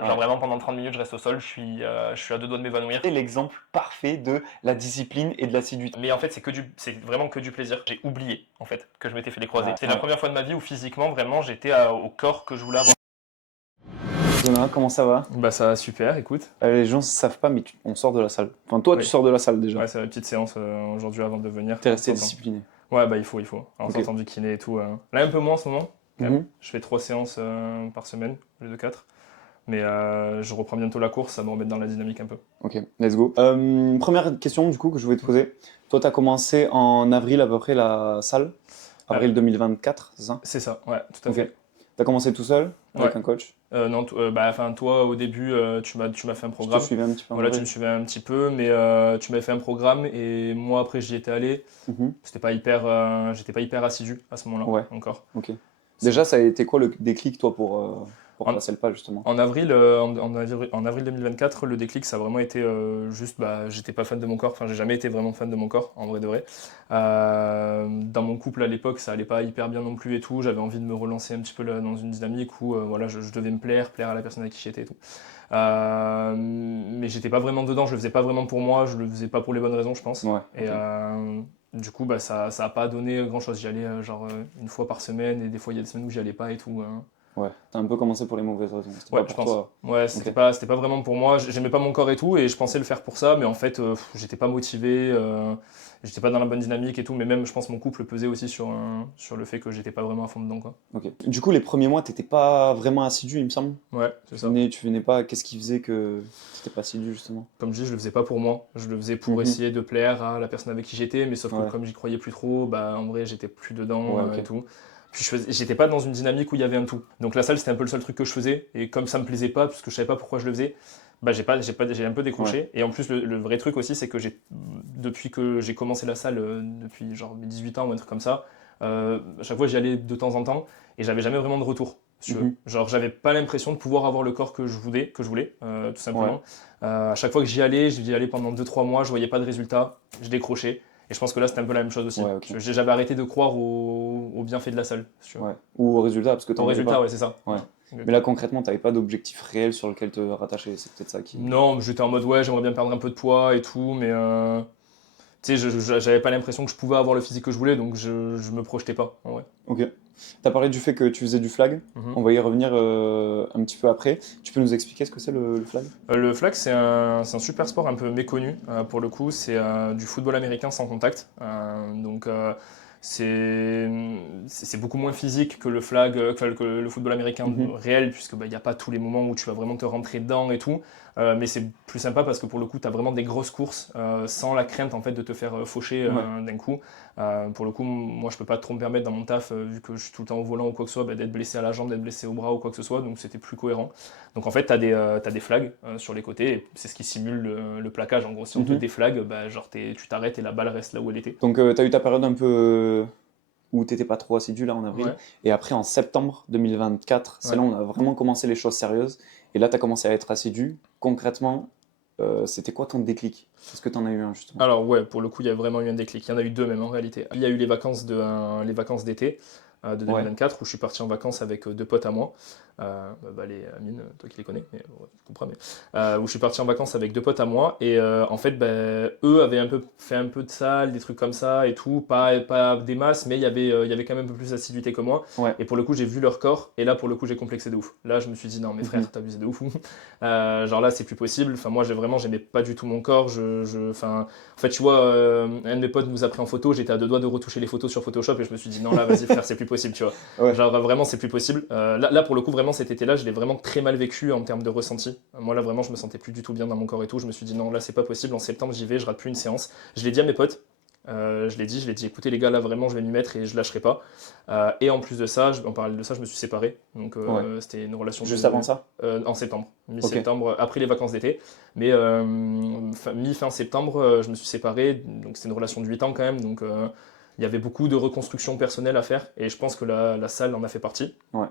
Genre vraiment pendant 30 minutes, je reste au sol, je suis à 2 doigts de m'évanouir. C'est l'exemple parfait de la discipline et de l'assiduité. Mais en fait, c'est vraiment que du plaisir. J'ai oublié, en fait, que je m'étais fait les croisés. Ouais, C'est la ouais. première fois de ma vie où physiquement, vraiment, j'étais au corps que je voulais avoir. Jonah, comment ça va? Bah ça va super, écoute. Les gens ne savent pas, mais on sort de la salle. Enfin, toi, Oui. tu sors de la salle déjà. Ouais, c'est la petite séance aujourd'hui avant de venir. T'es resté En sortant. discipliné. Ouais, bah il faut. En Ok. sortant du kiné et tout. Là, un peu moins en ce moment, quand même. Mhm. Je fais 3 séances par semaine, au lieu de 4. Mais je reprends bientôt la course, ça va me remettre dans la dynamique un peu. Ok, let's go. Première question du coup que je voulais te poser. Toi, tu as commencé en avril à peu près la salle. Avril 2024, c'est ça? C'est ça, ouais, tout à Ok. fait. Tu as commencé tout seul avec Ouais. un coach? Non, bah, enfin, toi, au début, tu m'as fait un Je te programme. suivais un petit peu en Voilà, tu avril. me suivais un petit peu, mais tu m'avais fait un programme et moi, après, j'y étais allé. Mhm. J'étais pas hyper assidu à ce moment-là, Ouais, encore. ok. C'est- Déjà, ça a été quoi le déclic toi pour En, passer le pas justement? en avril 2024, le déclic, ça a vraiment été juste, bah, j'étais pas fan de mon corps. Enfin, j'ai jamais été vraiment fan de mon corps, en vrai de vrai. Dans mon couple à l'époque, ça allait pas hyper bien non plus et tout. J'avais envie de me relancer un petit peu là, dans une dynamique où voilà, je devais me plaire à la personne avec qui j'étais et tout. Mais j'étais pas vraiment dedans, je le faisais pas vraiment pour moi, je le faisais pas pour les bonnes raisons, je pense. Ouais, Et ok. du coup, bah, ça a pas donné grand chose. J'y allais une fois par semaine et des fois il y a des semaines où j'y allais pas et tout. Ouais, t'as un peu commencé pour les mauvaises raisons. C'était Ouais, pas je pour pense. toi. Ouais, Ok. c'était pas vraiment pour moi. J'aimais pas mon corps et tout, et je pensais le faire pour ça, mais en fait, j'étais pas motivé, j'étais pas dans la bonne dynamique et tout, mais même, je pense, mon couple pesait aussi sur le fait que j'étais pas vraiment à fond dedans, quoi. Ok. Du coup, les premiers mois, t'étais pas vraiment assidu, il me semble. Ouais, c'est ça. Tu venais pas. Qu'est-ce qui faisait que t'étais pas assidu justement? Comme je dis, je le faisais pas pour moi, je le faisais pour Mhm. essayer de plaire à la personne avec qui j'étais, mais sauf que Ouais. comme j'y croyais plus trop, bah en vrai j'étais plus dedans Ouais, ok. et tout. Puis j'étais pas dans une dynamique où il y avait un tout. Donc la salle c'était un peu le seul truc que je faisais, et comme ça me plaisait pas, parce que je savais pas pourquoi je le faisais, bah j'ai un peu Ouais. décroché. Et en plus le vrai truc aussi c'est que depuis que j'ai commencé la salle, depuis genre mes 18 ans ou un truc comme ça, à chaque fois j'y allais de temps en temps, et j'avais jamais vraiment de retour. Si tu veux. Mhm. Genre j'avais pas l'impression de pouvoir avoir le corps que je voulais, tout Ouais. simplement. À chaque fois que j'y allais pendant 2-3 mois, je voyais pas de résultat, je décrochais. Et je pense que là, c'était un peu la même chose aussi. Ouais, ok. J'avais arrêté de croire au bienfait de la salle, si tu veux. Ouais. Ou au résultat, parce que Au t'en voyais résultat, pas. ouais, c'est ça. Ouais. Ouais, Mais là, exactement. concrètement, t'avais pas d'objectif réel sur lequel te rattacher. C'est peut-être ça qui. Non, j'étais en mode, ouais, j'aimerais bien perdre un peu de poids et tout, mais tu sais, j'avais pas l'impression que je pouvais avoir le physique que je voulais, donc je me projetais pas, en vrai. Ok. T'as parlé du fait que tu faisais du flag. Mhm. On va y revenir un petit peu après. Tu peux nous expliquer ce que c'est le flag? Le flag, c'est un super sport un peu méconnu pour le coup. C'est du football américain sans contact. Donc c'est c'est beaucoup moins physique que le flag, que le football américain Mhm. réel, puisque bah, il n'y a pas tous les moments où tu vas vraiment te rentrer dedans et tout. Mais c'est plus sympa parce que pour le coup, tu as vraiment des grosses courses sans la crainte en fait de te faire faucher Ouais. d'un coup. Pour le coup, moi, je peux pas trop me permettre dans mon taf, vu que je suis tout le temps au volant ou quoi que ce soit, bah, d'être blessé à la jambe, d'être blessé au bras ou quoi que ce soit. Donc c'était plus cohérent. Donc en fait, t'as des flags sur les côtés, et c'est ce qui simule le plaquage. En gros, si on te Mhm. déflague, bah, genre tu t'arrêtes et la balle reste là où elle était. Donc, t'as eu ta période un peu où t'étais pas trop assidu là en avril. Ouais, Et après, en septembre 2024, c'est ouais. là où on a vraiment commencé les choses sérieuses. Et là, t'as commencé à être assidu. Concrètement, c'était quoi ton déclic? Est-ce que t'en as eu un justement? Alors ouais, pour le coup, il y a vraiment eu un déclic. Il y en a eu deux même en réalité. Il y a eu les vacances d'été de Ouais. 2024 où je suis parti en vacances avec deux potes à moi. Bah, les Amine, toi qui les connais, mais ouais, tu comprends. Mais, où je suis parti en vacances avec deux potes à moi et en fait, bah, eux avaient fait un peu de salle, des trucs comme ça et tout, pas des masses, mais il y avait quand même un peu plus d'assiduité que moi. Ouais. Et pour le coup, j'ai vu leur corps et là, pour le coup, j'ai complexé de ouf. Là, je me suis dit non, mes Mhm. frères, t'as abusé de ouf. Genre là, c'est plus possible. Enfin, moi, j'aimais pas du tout mon corps. Enfin, en fait, tu vois, un de mes potes nous a pris en photo. J'étais à deux doigts de retoucher les photos sur Photoshop et je me suis dit non, là, vas-y, frère, c'est plus possible, tu vois. Ouais. Genre vraiment, c'est plus possible. Là, pour le coup, vraiment, cet été-là, je l'ai vraiment très mal vécu en termes de ressenti. Moi, là, vraiment, je me sentais plus du tout bien dans mon corps et tout. Je me suis dit non, là, c'est pas possible. En septembre, j'y vais, je rate plus une séance. Je l'ai dit à mes potes. Je l'ai dit, écoutez les gars, là vraiment, je vais m'y mettre et je lâcherai pas. Et en plus de ça, en parallèle de ça, je me suis séparé. Donc Ouais. c'était une relation Juste avant ça? en septembre, Ok. mi-septembre, après les vacances d'été. Mais mi-fin septembre, je me suis séparé. Donc c'était une relation de 8 ans quand même. Donc il y avait beaucoup de reconstruction personnelle à faire. Et je pense que la salle en a fait partie. Ouais.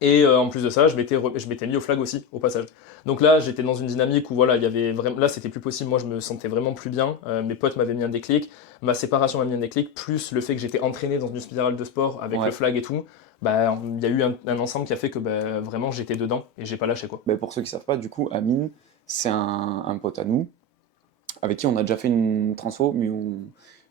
Et en plus de ça, je m'étais mis au flag aussi, au passage. Donc là, j'étais dans une dynamique où voilà, il y avait vraiment, là, c'était plus possible. Moi, je me sentais vraiment plus bien. Mes potes m'avaient mis un déclic. Ma séparation m'a mis un déclic, plus le fait que j'étais entraîné dans une spirale de sport avec le Ouais. flag et tout. bah, il y a eu un ensemble qui a fait que bah, vraiment j'étais dedans et j'ai pas lâché quoi. Mais pour ceux qui savent pas, du coup, Amine, c'est un pote à nous, avec qui on a déjà fait une transfo, mais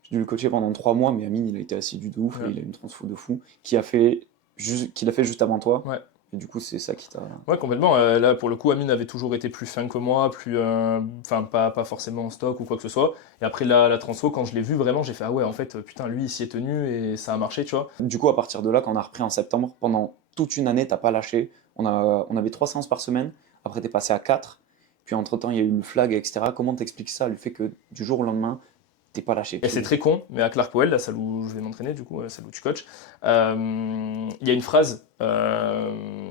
j'ai dû le coacher pendant 3 mois, mais Amine, il a été assidu de ouf, Ouais. et il a une transfo de fou, qu'il a fait juste avant toi, Ouais. et du coup, c'est ça qui t'a... Ouais, complètement. Là, pour le coup, Amine avait toujours été plus fin que moi, plus, enfin, pas forcément en stock ou quoi que ce soit. Et après la transfo, quand je l'ai vu vraiment, j'ai fait ah ouais, en fait, putain, lui, il s'y est tenu et ça a marché, tu vois. Du coup, à partir de là, quand on a repris en septembre, pendant toute une année, t'as pas lâché. On avait 3 séances par semaine, après t'es passé à 4, puis entre-temps, il y a eu le flag, etc. Comment t'expliques ça, le fait que du jour au lendemain, t'es pas lâché? Et c'est très con, mais à Clark Powell, la salle où je vais m'entraîner, du coup, celle où tu coaches, il y a une phrase.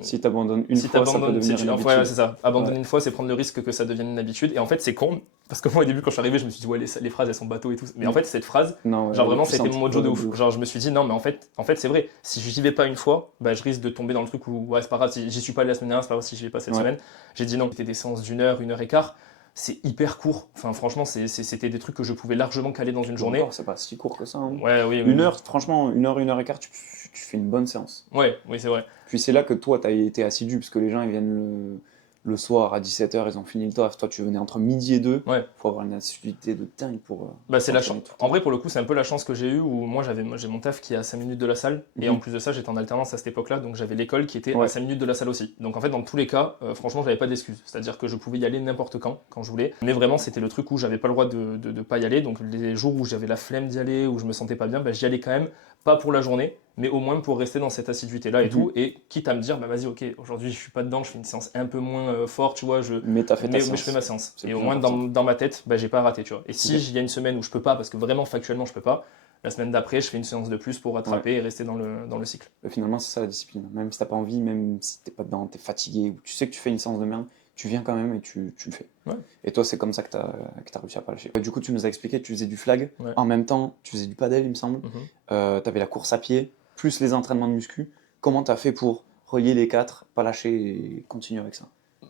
Si t'abandonnes une Si fois, ça peut t'abandonnes, devenir une ouais, habitude. c'est ça. Abandonner Ouais. une fois, c'est prendre le risque que ça devienne une habitude. Et en fait, c'est con, parce que moi, au début, quand je suis arrivé, je me suis dit, ouais, les phrases, elles sont bateaux et tout. Mais en fait, cette phrase, Non, ouais, genre elle est vraiment, c'était puissante. mon mojo Ouais, de de ouf. ouf. Genre, je me suis dit, non, mais en fait, c'est vrai. Si j'y vais pas une fois, bah, je risque de tomber dans le truc où, ouais, c'est pas grave, si j'y suis pas allé la semaine dernière, c'est pas grave si j'y vais pas cette Ouais. semaine. J'ai dit non. C'était des séances d'1 heure, 1 heure et quart. C'est hyper court. Enfin, franchement, c'était des trucs que je pouvais largement caler dans une journée. Encore, c'est pas si court que ça, hein. Ouais, oui, oui. Une heure, franchement, 1 heure et quart, tu fais une bonne séance. Ouais, oui, c'est vrai. Puis c'est là que toi, tu as été assidu, parce que les gens, ils viennent le soir à 17h, ils ont fini le taf. Toi, tu venais entre midi et 2. Ouais. Faut avoir une assiduité de dingue pour. Bah, c'est la s'entraîner chance. tout le En temps. vrai, pour le coup, c'est un peu la chance que j'ai eue où moi, j'ai mon taf qui est à 5 minutes de la salle. Et Mhm. en plus de ça, j'étais en alternance à cette époque-là. Donc j'avais l'école qui était à Ouais. 5 minutes de la salle aussi. Donc en fait, dans tous les cas, franchement, j'avais pas d'excuses. C'est-à-dire que je pouvais y aller n'importe quand je voulais. Mais vraiment, c'était le truc où j'avais pas le droit de pas y aller. Donc les jours où j'avais la flemme d'y aller, où je me sentais pas bien, bah, j'y allais quand même. Pas pour la journée, mais au moins pour rester dans cette assiduité-là et Mhm. tout. Et quitte à me dire, bah vas-y, ok, aujourd'hui, je suis pas dedans, je fais une séance un peu moins forte, tu vois. Mais t'as fait ta Mais séance. je fais ma séance. C'est Et le au plus moins, important. dans ma tête, bah, j'ai pas raté, tu vois. Et si Ok. il y a une semaine où je peux pas, parce que vraiment, factuellement, je peux pas, la semaine d'après, je fais une séance de plus pour rattraper et rester dans le cycle. Finalement, c'est ça la discipline. Même si t'as pas envie, même si t'es pas dedans, t'es fatigué, ou tu sais que tu fais une séance de merde, tu viens quand même et tu le fais. Ouais. Et toi, c'est comme ça que t'as réussi à pas lâcher. Du coup, tu nous as expliqué que tu faisais du flag. Ouais. En même temps, tu faisais du padel, il me semble. T'avais la course à pied, plus les entraînements de muscu. Comment t'as fait pour relier les quatre, pas lâcher et continuer avec ça?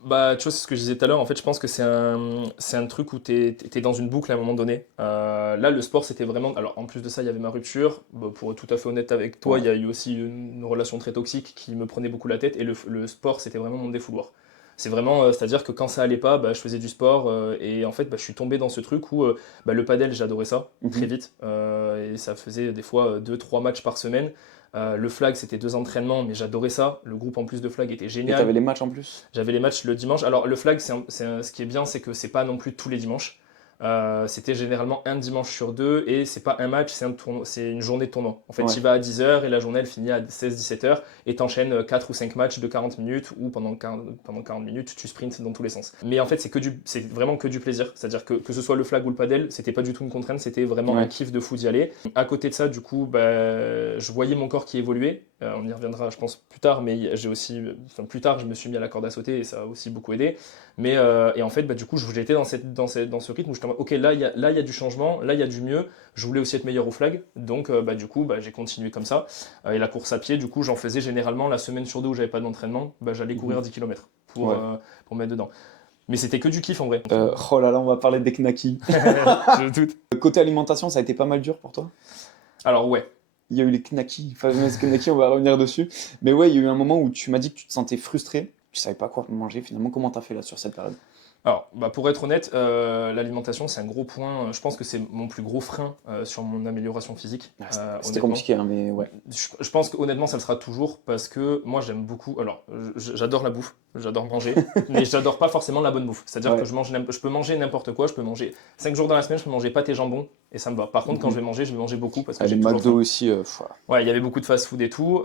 Bah, tu vois, c'est ce que je disais tout à l'heure. En fait, je pense que c'est un truc où t'es dans une boucle à un moment donné. Là, le sport, c'était vraiment. Alors, en plus de ça, il y avait ma rupture. Bah, pour être tout à fait honnête avec toi, Ouais. il y a eu aussi une relation très toxique qui me prenait beaucoup la tête. Et le sport, c'était vraiment mon défouloir. C'est vraiment, c'est-à-dire que quand ça allait pas, bah, je faisais du sport. Et en fait, bah, je suis tombé dans ce truc où bah, le padel, j'adorais ça très Mhm. vite. Et ça faisait des fois 2, 3 matchs par semaine. Le flag, c'était 2 entraînements, mais j'adorais ça. Le groupe en plus de flag était Et génial. t'avais les matchs en plus? J'avais les matchs le dimanche. Alors, le flag, ce qui est bien, c'est que c'est pas non plus tous les dimanches. C'était généralement un dimanche sur deux et c'est pas un match, c'est une journée de tournoi. En fait, Ouais. tu vas à 10 h et la journée elle finit à 16, 17 h et t'enchaînes 4 ou 5 matchs de 40 minutes ou pendant 40 minutes tu sprints dans tous les sens. Mais en fait, c'est vraiment que du plaisir. C'est-à-dire que ce soit le flag ou le padel, c'était pas du tout une contrainte, c'était vraiment Ouais. un kiff de fou d'y aller. À côté de ça, du coup, bah, je voyais mon corps qui évoluait. On y reviendra, je pense, plus tard, mais plus tard, je me suis mis à la corde à sauter et ça a aussi beaucoup aidé. Et en fait, bah, du coup, j'étais dans ce rythme où j'étais en mode, ok, là, il y a du changement, là, il y a du mieux. Je voulais aussi être meilleur au flag. Donc, bah, du coup, bah, j'ai continué comme ça. Et la course à pied, du coup, j'en faisais généralement la semaine sur deux où j'avais pas d'entraînement. Bah, j'allais courir 10 km Ouais. pour mettre dedans. Mais c'était que du kiff en vrai. Oh là là, on va parler des knackis. Je doute. Côté alimentation, ça a été pas mal dur pour toi? Alors, ouais. Il y a eu les knackis, enfin, les knackis, on va revenir dessus. Mais ouais, il y a eu un moment où tu m'as dit que tu te sentais frustré, tu savais pas quoi manger finalement. Comment t'as fait là sur cette période? Alors, bah, pour être honnête, l'alimentation, c'est un gros point. Je pense que c'est mon plus gros frein sur mon amélioration physique. C'était Honnêtement. compliqué, hein, mais ouais. Je pense qu'honnêtement, ça le sera toujours parce que moi, j'aime beaucoup. Alors, j'adore la bouffe, j'adore manger, mais j'adore pas forcément la bonne bouffe. C'est-à-dire Ouais. que je peux manger n'importe quoi. Je peux manger 5 jours dans la semaine, je peux manger pâtes et jambon et ça me va. Par contre, quand je vais manger beaucoup parce que Ah, j'ai les toujours McDo faim. aussi, Ouais, il y avait beaucoup de fast-food et tout.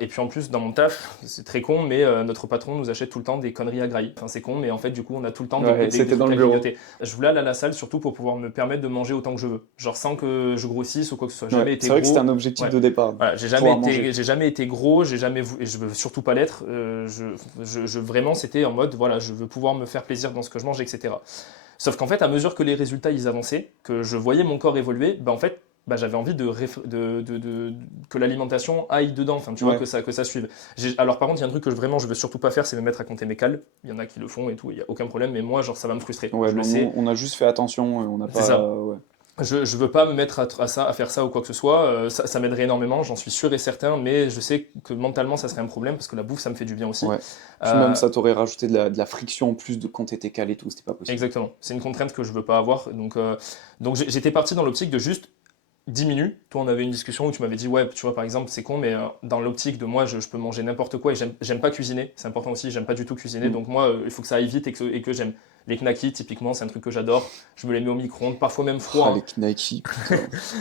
Et puis en plus, dans mon taf, c'est très con, mais notre patron nous achète tout le temps des conneries à grailler. Enfin, c'est con, mais en fait, du coup, on a tout le temps Ouais, c'était dans le bureau. grignoter. Je voulais aller à la salle surtout pour pouvoir me permettre de manger autant que je veux. Genre sans que je grossisse ou quoi que ce soit. J'ai jamais Ouais, été c'est vrai que gros. c'était un objectif Ouais. de départ. Voilà, j'ai Pouvoir jamais été gros, j'ai jamais et je veux surtout pas l'être. Vraiment, c'était en mode, voilà, je veux pouvoir me faire plaisir dans ce que je mange, etc. Sauf qu'en fait, à mesure que les résultats ils avançaient, que je voyais mon corps évoluer, bah en fait, bah, j'avais envie que l'alimentation aille dedans, enfin, tu vois, Ouais. que ça suive. Alors par contre, il y a un truc que vraiment je veux surtout pas faire, c'est me mettre à compter mes cales. Il y en a qui le font et tout, il y a aucun problème, mais moi, genre, ça va me frustrer. Ouais, Je le sais. on a juste fait attention, on n'a C'est pas. ça. Ouais. Je veux pas me mettre à faire ça ou quoi que ce soit. Ça m'aiderait énormément, j'en suis sûr et certain, mais je sais que mentalement, ça serait un problème parce que la bouffe, ça me fait du bien aussi. Ouais. Puis même Euh, ça t'aurait rajouté de la friction en plus de quand t'étais calé et tout, c'était pas possible. Exactement. C'est une contrainte que je veux pas avoir. Donc j'étais parti dans l'optique de juste 10 minutes. Toi, on avait une discussion où tu m'avais dit, ouais, tu vois, par exemple, c'est con, mais dans l'optique de moi, je peux manger n'importe quoi et j'aime pas cuisiner. C'est important aussi, j'aime pas du tout cuisiner. Mm. Donc moi, il faut que ça aille vite et que j'aime. Les knackis, typiquement, c'est un truc que j'adore. Je me les mets au micro-ondes, parfois même froid, Ah, hein, les Nike, putain.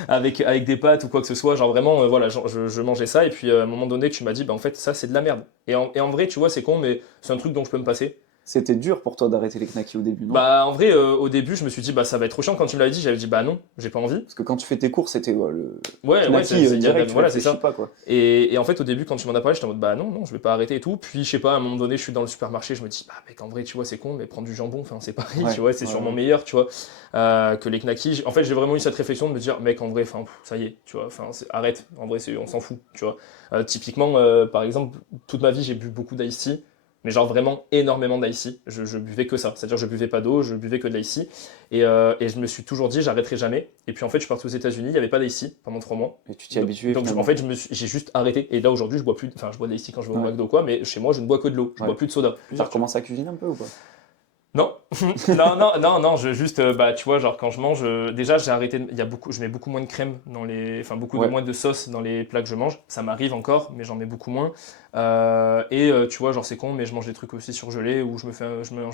avec des pâtes ou quoi que ce soit. Genre vraiment, voilà, je mangeais ça. Et puis à un moment donné, tu m'as dit, bah en fait, ça, c'est de la merde. Et en vrai, tu vois, c'est con, mais c'est un truc dont je peux me passer. C'était dur pour toi d'arrêter les knackis au début, non? Bah en vrai, au début, je me suis dit, bah ça va être trop chiant. Quand tu me l'avais dit, j'avais dit, bah non, j'ai pas envie. Parce que quand tu fais tes courses, c'était le Ouais, ouais, knacki direct, tu voilà, c'est réfléchis ça. pas, quoi. Et en fait, au début, quand tu m'en as parlé, j'étais en mode, bah non, non, je vais pas arrêter et tout. Puis, je sais pas, à un moment donné, je suis dans le supermarché, je me dis, bah mec, en vrai, tu vois, c'est con, mais prendre du jambon, enfin, c'est pareil, Ouais, tu vois, c'est ouais, sûrement ouais. meilleur, tu vois, que les knackis. En fait, j'ai vraiment eu cette réflexion de me dire, mec, en vrai, enfin, ça y est, tu vois, enfin, arrête, en vrai, on s'en fout, tu vois. Typiquement, par exemple, toute ma vie, j'ai bu beaucoup d'ice tea. Mais genre vraiment énormément d'ice tea. Je buvais que ça. C'est-à-dire je buvais pas d'eau, je buvais que de l'ice tea. Et je me suis toujours dit j'arrêterai jamais. Et puis en fait je suis parti aux États-Unis, il n'y avait pas d'ice tea pendant 3 mois. Et tu t'y es Donc, habitué en finalement. fait j'ai juste arrêté. Et là aujourd'hui je bois plus, enfin je bois de l'ice tea quand je vais au Ouais, McDo ou quoi, mais chez moi je ne bois que de l'eau. Je ouais. bois plus de soda. T'as Plusieurs, tu vois. recommencé à cuisiner un peu ou pas? Non, non, non, non, non, je juste, bah, tu vois, genre quand je mange, déjà j'ai arrêté, il y a beaucoup, je mets beaucoup moins de crème dans enfin beaucoup de Ouais. moins de sauce dans les plats que je mange. Ça m'arrive encore, mais j'en mets beaucoup moins. Tu vois, genre c'est con, mais je mange des trucs aussi surgelés où je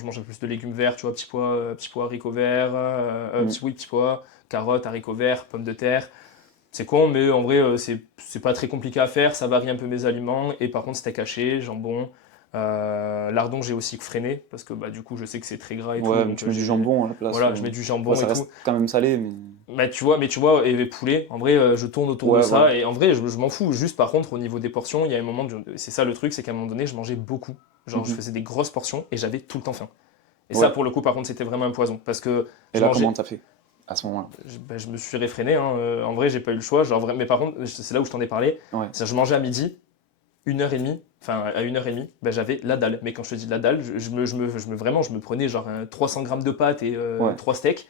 mange plus de légumes verts, tu vois, petits pois, haricots verts, Mm. oui, petits pois, carottes, haricots verts, pommes de terre. C'est con, mais en vrai, c'est pas très compliqué à faire. Ça varie un peu mes aliments. Et par contre, steak haché, jambon. Lardon, j'ai aussi freiné parce que bah, du coup, je sais que c'est très gras et tout. Ouais, mais Donc, tu mets du jambon à la place. voilà, je mets du Bon, jambon ça et tout. reste quand même salé, mais. Mais tu vois, et poulet, en vrai, je tourne autour de Ouais, voilà. ça. Et en vrai, je m'en fous. Juste par contre, au niveau des portions, il y a un moment, c'est ça le truc, c'est qu'à un moment donné, je mangeais beaucoup. Genre, je Mhm. faisais des grosses portions et j'avais tout le temps faim. Et ça, Ouais. pour le coup, par contre, c'était vraiment un poison. Parce que Et je là, comment mangeais. t'as fait à ce moment-là? Je me suis réfréné, hein. En vrai, j'ai pas eu le choix. Genre, mais par contre, c'est là où je t'en ai parlé. Ouais. C'est-à-dire, je mangeais à midi, 1h30, enfin à 1h30, ben, j'avais la dalle. Mais quand je te dis de la dalle, vraiment, je me prenais genre 300 grammes de pâtes et Ouais. 3 steaks.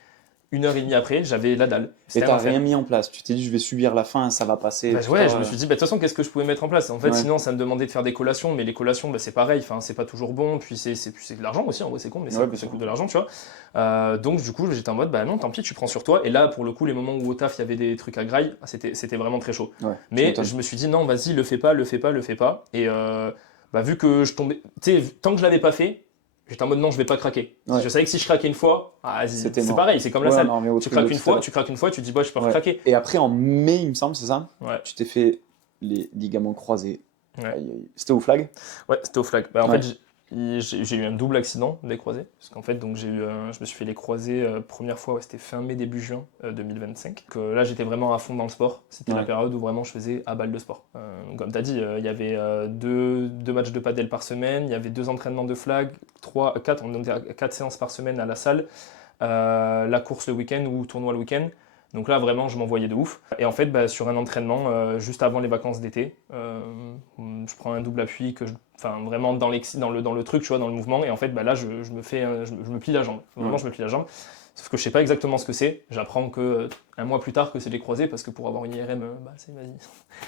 1h30 après, j'avais la dalle. Et C'était un t'as rien enfer. mis en place. Tu t'es dit, je vais subir la faim, ça va passer, Bah tout ouais, je me ça. suis dit, bah, de toute façon, qu'est-ce que je pouvais mettre en place? En fait, Ouais. sinon, ça me demandait de faire des collations, mais les collations, bah, c'est pareil, enfin, c'est pas toujours bon, puis c'est de l'argent aussi, en vrai, c'est con, mais Ouais, bien ça sûr. coûte de l'argent, tu vois. Donc, du coup, j'étais en mode, bah non, tant pis, tu prends sur toi. Et là, pour le coup, les moments où au taf, il y avait des trucs à graille, c'était vraiment très chaud. Ouais, tu Mais m'étonnes. je me suis dit, non, vas-y, le fais pas, le fais pas, le fais pas. Et bah, vu que je tombais, tu sais, tant que je l'avais pas fait, j'étais en mode, non, je vais pas craquer. Ouais. Je savais que si je craquais une fois, vas-y, C'était c'est mort. pareil, c'est comme la Ouais, on salle. en revient au Tu truc de craques tout une à fois, l'heure. tu craques une fois, tu te dis, bah, je peux Ouais. recraquer. Et après, en mai, il me semble, c'est ça? Ouais, Tu t'es fait les ligaments croisés. ouais. Aïe, aïe. C'était au flag? Ouais, c'était au flag. Bah, en Ouais. fait, j'ai eu un double accident des croisés. Parce qu'en fait, donc, je me suis fait les croisés première fois, ouais, c'était fin mai, début juin 2025. Donc, là, j'étais vraiment à fond dans le sport. C'était la Ouais. période où vraiment je faisais à balle de sport. Donc, comme tu as dit, il y avait deux matchs de padel par semaine, il y avait 2 entraînements de flag, quatre, on était à 4 séances par semaine à la salle, la course le week-end ou tournoi le week-end. Donc là, vraiment, je m'envoyais de ouf. Et en fait, bah, sur un entraînement, juste avant les vacances d'été, je prends un double appui, enfin, vraiment dans le truc, tu vois, dans le mouvement. Et en fait, bah, là, je me fais, je me plie la jambe. Vraiment, Ouais. je me plie la jambe. Sauf que je sais pas exactement ce que c'est. J'apprends que un mois plus tard que c'est les croisés, parce que pour avoir une IRM, bah, vas-y,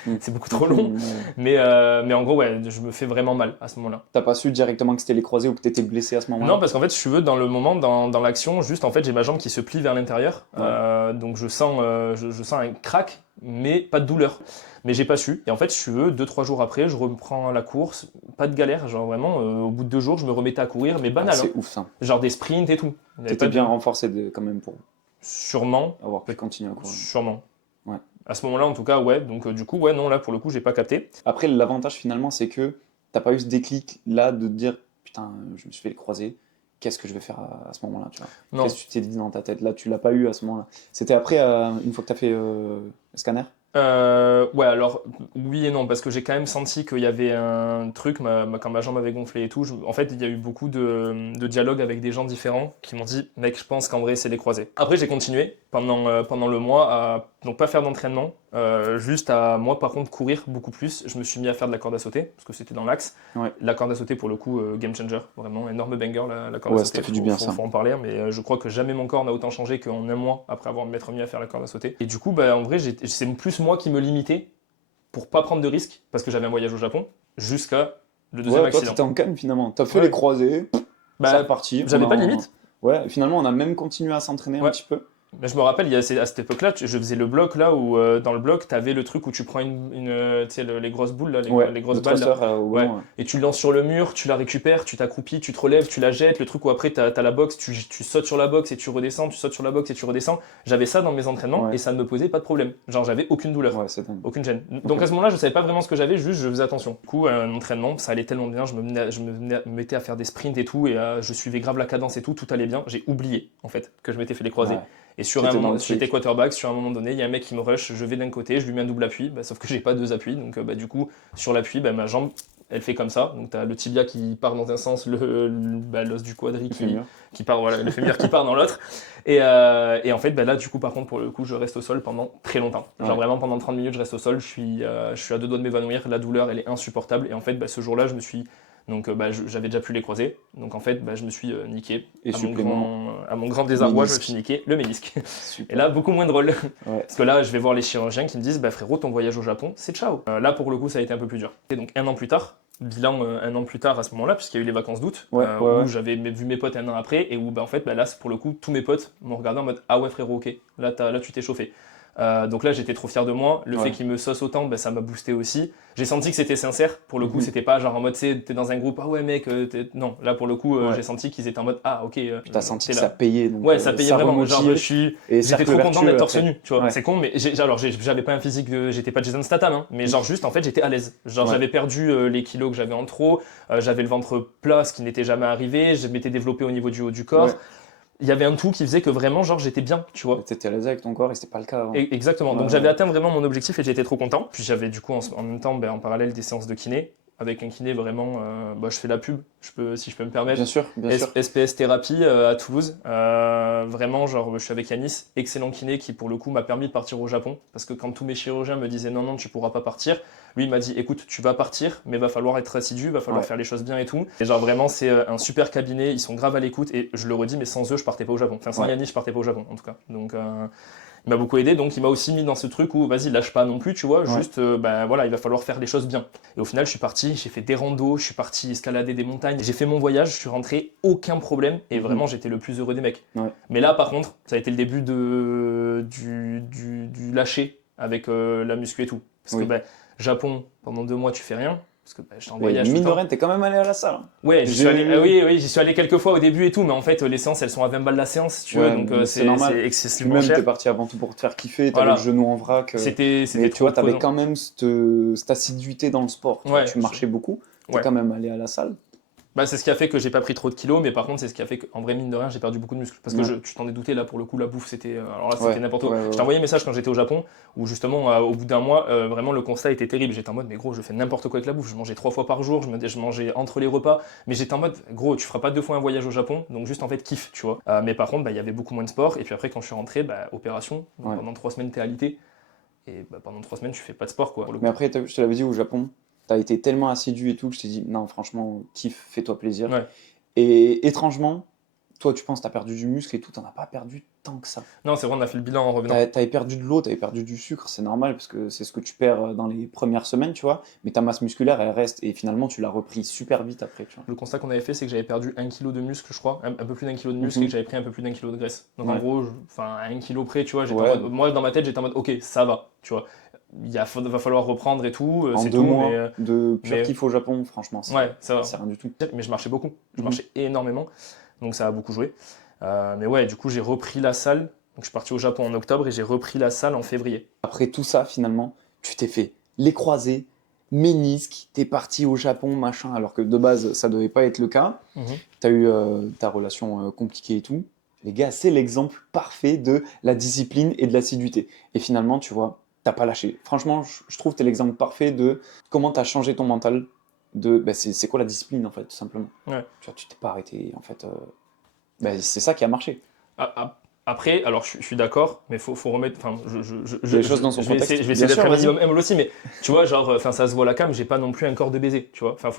Mm. c'est beaucoup trop long. Ouais. Mais en gros, ouais, je me fais vraiment mal à ce moment-là. T'as pas su directement que c'était les croisés ou que t'étais blessé à ce Non, moment-là? parce qu'en fait, si tu veux, dans le moment, dans l'action, juste en fait, j'ai ma jambe qui se plie vers l'intérieur. Ouais. Donc je sens un crack, mais pas de douleur. Mais j'ai pas su. Et en fait, si tu veux, 2, 3 jours après, je reprends la course. Pas de galère, genre vraiment, au bout de 2 jours, je me remettais à courir, mais Ah, banal, hein. c'est ouf ça. Genre des sprints et tout. Il y avait T'étais pas bien de... renforcé quand même pour Sûrement, avoir pu continuer à courir. sûrement. Ouais. À ce moment-là, en tout cas, ouais. Donc du coup, ouais, non, là, pour le coup, j'ai pas capté. Après, l'avantage finalement, c'est que t'as pas eu ce déclic là de te dire putain, je me suis fait le croiser, qu'est-ce que je vais faire à ce moment-là, tu vois? Non. Qu'est-ce que tu t'es dit dans ta tête? Là, tu l'as pas eu à ce moment-là. C'était après, une fois que t'as fait le scanner? Ouais, alors oui et non, parce que j'ai quand même senti qu'il y avait un truc, quand ma jambe avait gonflé et tout, en fait, il y a eu beaucoup de dialogues avec des gens différents qui m'ont dit, mec, je pense qu'en vrai, c'est les croisés. Après, j'ai continué pendant le mois à donc pas faire d'entraînement, juste à moi, par contre, courir beaucoup plus. Je me suis mis à faire de la corde à sauter, parce que c'était dans l'axe. Ouais. La corde à sauter, pour le coup, game changer, vraiment énorme banger, la corde à Ouais, sauter. ça fait du bien, ça. Faut en parler, mais je crois que jamais mon corps n'a autant changé qu'en un mois après avoir m'être mis à faire la corde à sauter. Et du coup, bah, en vrai, c'est plus moi qui me limitais pour pas prendre de risques, parce que j'avais un voyage au Japon, jusqu'à le deuxième Ouais, toi, accident. t'étais en calme finalement. T'as fait Ouais. les croisés, c'est Bah, reparti. j'avais pas de limite. Ouais, finalement, on a même continué à s'entraîner un Ouais. petit peu. Mais je me rappelle, à cette époque-là, je faisais le bloc là où dans le bloc, t'avais le truc où tu prends tu sais, les grosses boules là, Ouais, les grosses le balles là. thruster au Ouais. ballon. Ouais. Et tu le lances sur le mur, tu la récupères, tu t'accroupis, tu te relèves, tu la jettes. Le truc où après t'as la boxe, tu sautes sur la boxe et tu redescends, tu sautes sur la boxe et tu redescends. J'avais ça dans mes entraînements Ouais. et ça ne me posait pas de problème. Genre j'avais aucune douleur. Ouais, c'est dingue. Aucune gêne. Donc à ce moment-là, je savais pas vraiment ce que j'avais, juste je faisais attention. Du coup, un entraînement, ça allait tellement bien, je me mettais à faire des sprints et tout, et je suivais grave la cadence et tout allait bien. J'ai oublié, en fait, que je m'étais fait les croisés. Ouais. Et sur un T'étais dans moment, le truc. j'étais quarterback, sur un moment donné, il y a un mec qui me rush, je vais d'un côté, je lui mets un double appui, sauf que j'ai pas deux appuis, donc du coup, sur l'appui, ma jambe, elle fait comme ça. Donc t'as le tibia qui part dans un sens, l'os du quadri qui part, voilà, le fémur qui part dans l'autre. Et en fait, là, du coup, par contre, pour le coup, je reste au sol pendant très longtemps. Genre Ouais. vraiment pendant 30 minutes, je reste au sol, je suis à deux doigts de m'évanouir, la douleur, elle est insupportable. Et en fait, ce jour-là, donc j'avais déjà pu les croiser. Donc en fait, je me suis niqué. Et À mon grand désarroi, je me ménisque. suis niqué le ménisque. Super. Et là, beaucoup moins drôle. Ouais. Parce que là, je vais voir les chirurgiens qui me disent, frérot, ton voyage au Japon, c'est ciao. Là, pour le coup, ça a été un peu plus dur. Et donc un an plus tard, bilan un an plus tard à ce moment-là, puisqu'il y a eu les vacances d'août, Ouais, où j'avais vu mes potes un an après, et où en fait, là, pour le coup, tous mes potes m'ont regardé en mode, ah ouais frérot, ok, là tu t'es chauffé. Donc là, j'étais trop fier de moi. Le fait qu'il me sauce autant, ça m'a boosté aussi. J'ai senti que c'était sincère. Pour le coup, c'était pas genre en mode, t'es dans un groupe, ah ouais mec, non. Là, pour le coup, j'ai senti qu'ils étaient en mode, ah ok. Puis t'as senti que ça payait. Donc, ouais, ça payait vraiment. Genre, j'étais trop content d'être torse nu, tu vois. Ouais. C'est con, mais j'avais pas un physique j'étais pas Jason Statham, hein, mais genre juste, en fait, j'étais à l'aise. Genre, j'avais perdu les kilos que j'avais en trop. J'avais le ventre plat, ce qui n'était jamais arrivé. Je m'étais développé au niveau du haut du corps. Ouais. Il y avait un tout qui faisait que vraiment, genre, j'étais bien, tu vois. T'étais à l'aise avec ton corps et c'était pas le cas avant. Exactement. Donc j'avais atteint vraiment mon objectif et j'étais trop content. Puis j'avais du coup en même temps, en parallèle, des séances de kiné. Avec un kiné vraiment, je fais la pub, si je peux me permettre. Bien sûr, bien sûr. SPS Thérapie à Toulouse. Vraiment, genre, je suis avec Yanis, excellent kiné qui pour le coup m'a permis de partir au Japon. Parce que quand tous mes chirurgiens me disaient non, tu pourras pas partir, lui il m'a dit écoute, tu vas partir, mais va falloir être assidu, va falloir faire les choses bien et tout. Et genre vraiment, c'est un super cabinet, ils sont grave à l'écoute et je le redis, mais sans eux, je partais pas au Japon. Enfin, sans Yanis, je partais pas au Japon en tout cas. Donc. Il m'a beaucoup aidé, donc il m'a aussi mis dans ce truc où vas-y, lâche pas non plus, tu vois, juste voilà, il va falloir faire les choses bien. Et au final, je suis parti, j'ai fait des randos, je suis parti escalader des montagnes, j'ai fait mon voyage, je suis rentré, aucun problème, et vraiment j'étais le plus heureux des mecs. Ouais. Mais là, par contre, ça a été le début du lâcher avec la muscu et tout. Parce que Japon, pendant 2 mois, tu fais rien. Parce que j'étais en voyage. Mine de rien, t'es quand même allé à la salle. Ouais, j'y suis allé, oui, j'y suis allé quelques fois au début et tout, mais en fait, les séances, elles sont à 20 balles la séance, tu vois, donc c'est normal. C'est excessivement cher. T'es parti avant tout pour te faire kiffer, t'avais le genou en vrac. C'était mais tu vois, t'avais quand même cette assiduité dans le sport. Tu marchais beaucoup, t'es quand même allé à la salle. C'est ce qui a fait que j'ai pas pris trop de kilos, mais par contre, c'est ce qui a fait qu'en vrai, mine de rien, j'ai perdu beaucoup de muscles. Parce que tu t'en es douté, là, pour le coup, la bouffe, c'était. Alors là, c'était n'importe quoi. Je t'ai envoyé un message quand j'étais au Japon, où justement, au bout d'un mois, vraiment, le constat était terrible. J'étais en mode, mais gros, je fais n'importe quoi avec la bouffe. Je mangeais 3 fois par jour, je mangeais entre les repas, mais j'étais en mode, gros, tu feras pas 2 fois un voyage au Japon, donc juste en fait, kiffe, tu vois. Mais par contre, il y avait beaucoup moins de sport, et puis après, quand je suis rentré, opération. Donc, pendant 3 semaines, t'es alité, et pendant 3 semaines, tu fais pas de sport, quoi. Mais après, je te l'avais dit, au Japon, t'as été tellement assidu et tout que je t'ai dit, non, franchement, kiffe, fais-toi plaisir. Ouais. Et étrangement, toi, tu penses que t'as perdu du muscle et tout, t'en as pas perdu tant que ça. Non, c'est vrai, on a fait le bilan en revenant. T'avais perdu de l'eau, t'avais perdu du sucre, c'est normal parce que c'est ce que tu perds dans les premières semaines, tu vois. Mais ta masse musculaire, elle reste et finalement, tu l'as repris super vite après, tu vois. Le constat qu'on avait fait, c'est que j'avais perdu 1 kg de muscle, je crois, un peu plus d'1 kg de muscle et que j'avais pris un peu plus d'1 kg de graisse. Donc en gros, à 1 kg près, tu vois, moi dans ma tête, j'étais en mode ok, ça va, tu vois. Va falloir reprendre et tout. En 2 mois de pur kiff au Japon, franchement, c'est rien du tout. Mais je marchais beaucoup, je marchais énormément, donc ça a beaucoup joué. Mais ouais, du coup, j'ai repris la salle. Donc je suis parti au Japon en octobre et j'ai repris la salle en février. Après tout ça, finalement, tu t'es fait les croisés, ménisques, t'es parti au Japon, machin, alors que de base, ça devait pas être le cas. T'as eu ta relation compliquée et tout. Les gars, c'est l'exemple parfait de la discipline et de l'assiduité. Et finalement, tu vois, t'as pas lâché. Franchement, je trouve que tu es l'exemple parfait de comment tu as changé ton mental. C'est quoi la discipline, en fait, tout simplement. Ouais. Tu vois, tu t'es pas arrêté, en fait. C'est ça qui a marché. Ah, ah, Après, alors je suis d'accord, mais faut remettre. Enfin, Les choses dans son je vais contexte. je vais essayer Bien d'être sûr, un vas-y. minimum humble aussi, mais tu vois, genre, enfin, ça se voit à la cam, j'ai pas non plus un corps de baiser, tu vois. Enfin,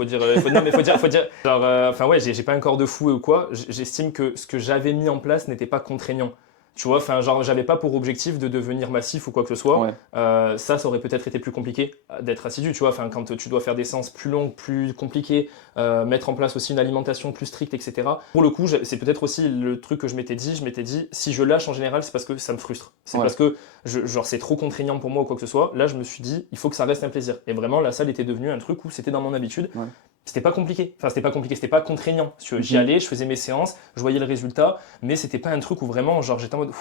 non, mais faut dire, genre, enfin, ouais, j'ai pas un corps de fou ou quoi. J'estime que ce que j'avais mis en place n'était pas contraignant. Tu vois, enfin, genre, j'avais pas pour objectif de devenir massif ou quoi que ce soit. Ouais. Ça aurait peut-être été plus compliqué d'être assidu, tu vois. Enfin, quand tu dois faire des séances plus longues, plus compliquées, mettre en place aussi une alimentation plus stricte, etc. Pour le coup, c'est peut-être aussi le truc que je m'étais dit, si je lâche en général, c'est parce que ça me frustre. C'est Ouais. parce que genre c'est trop contraignant pour moi ou quoi que ce soit. Là, je me suis dit, il faut que ça reste un plaisir. Et vraiment, la salle était devenue un truc où c'était dans mon habitude. Ouais. C'était pas compliqué. Enfin, c'était pas compliqué, c'était pas contraignant. J'y Mhm. allais, je faisais mes séances, je voyais le résultat, mais c'était pas un truc où vraiment, genre, j'étais en mode,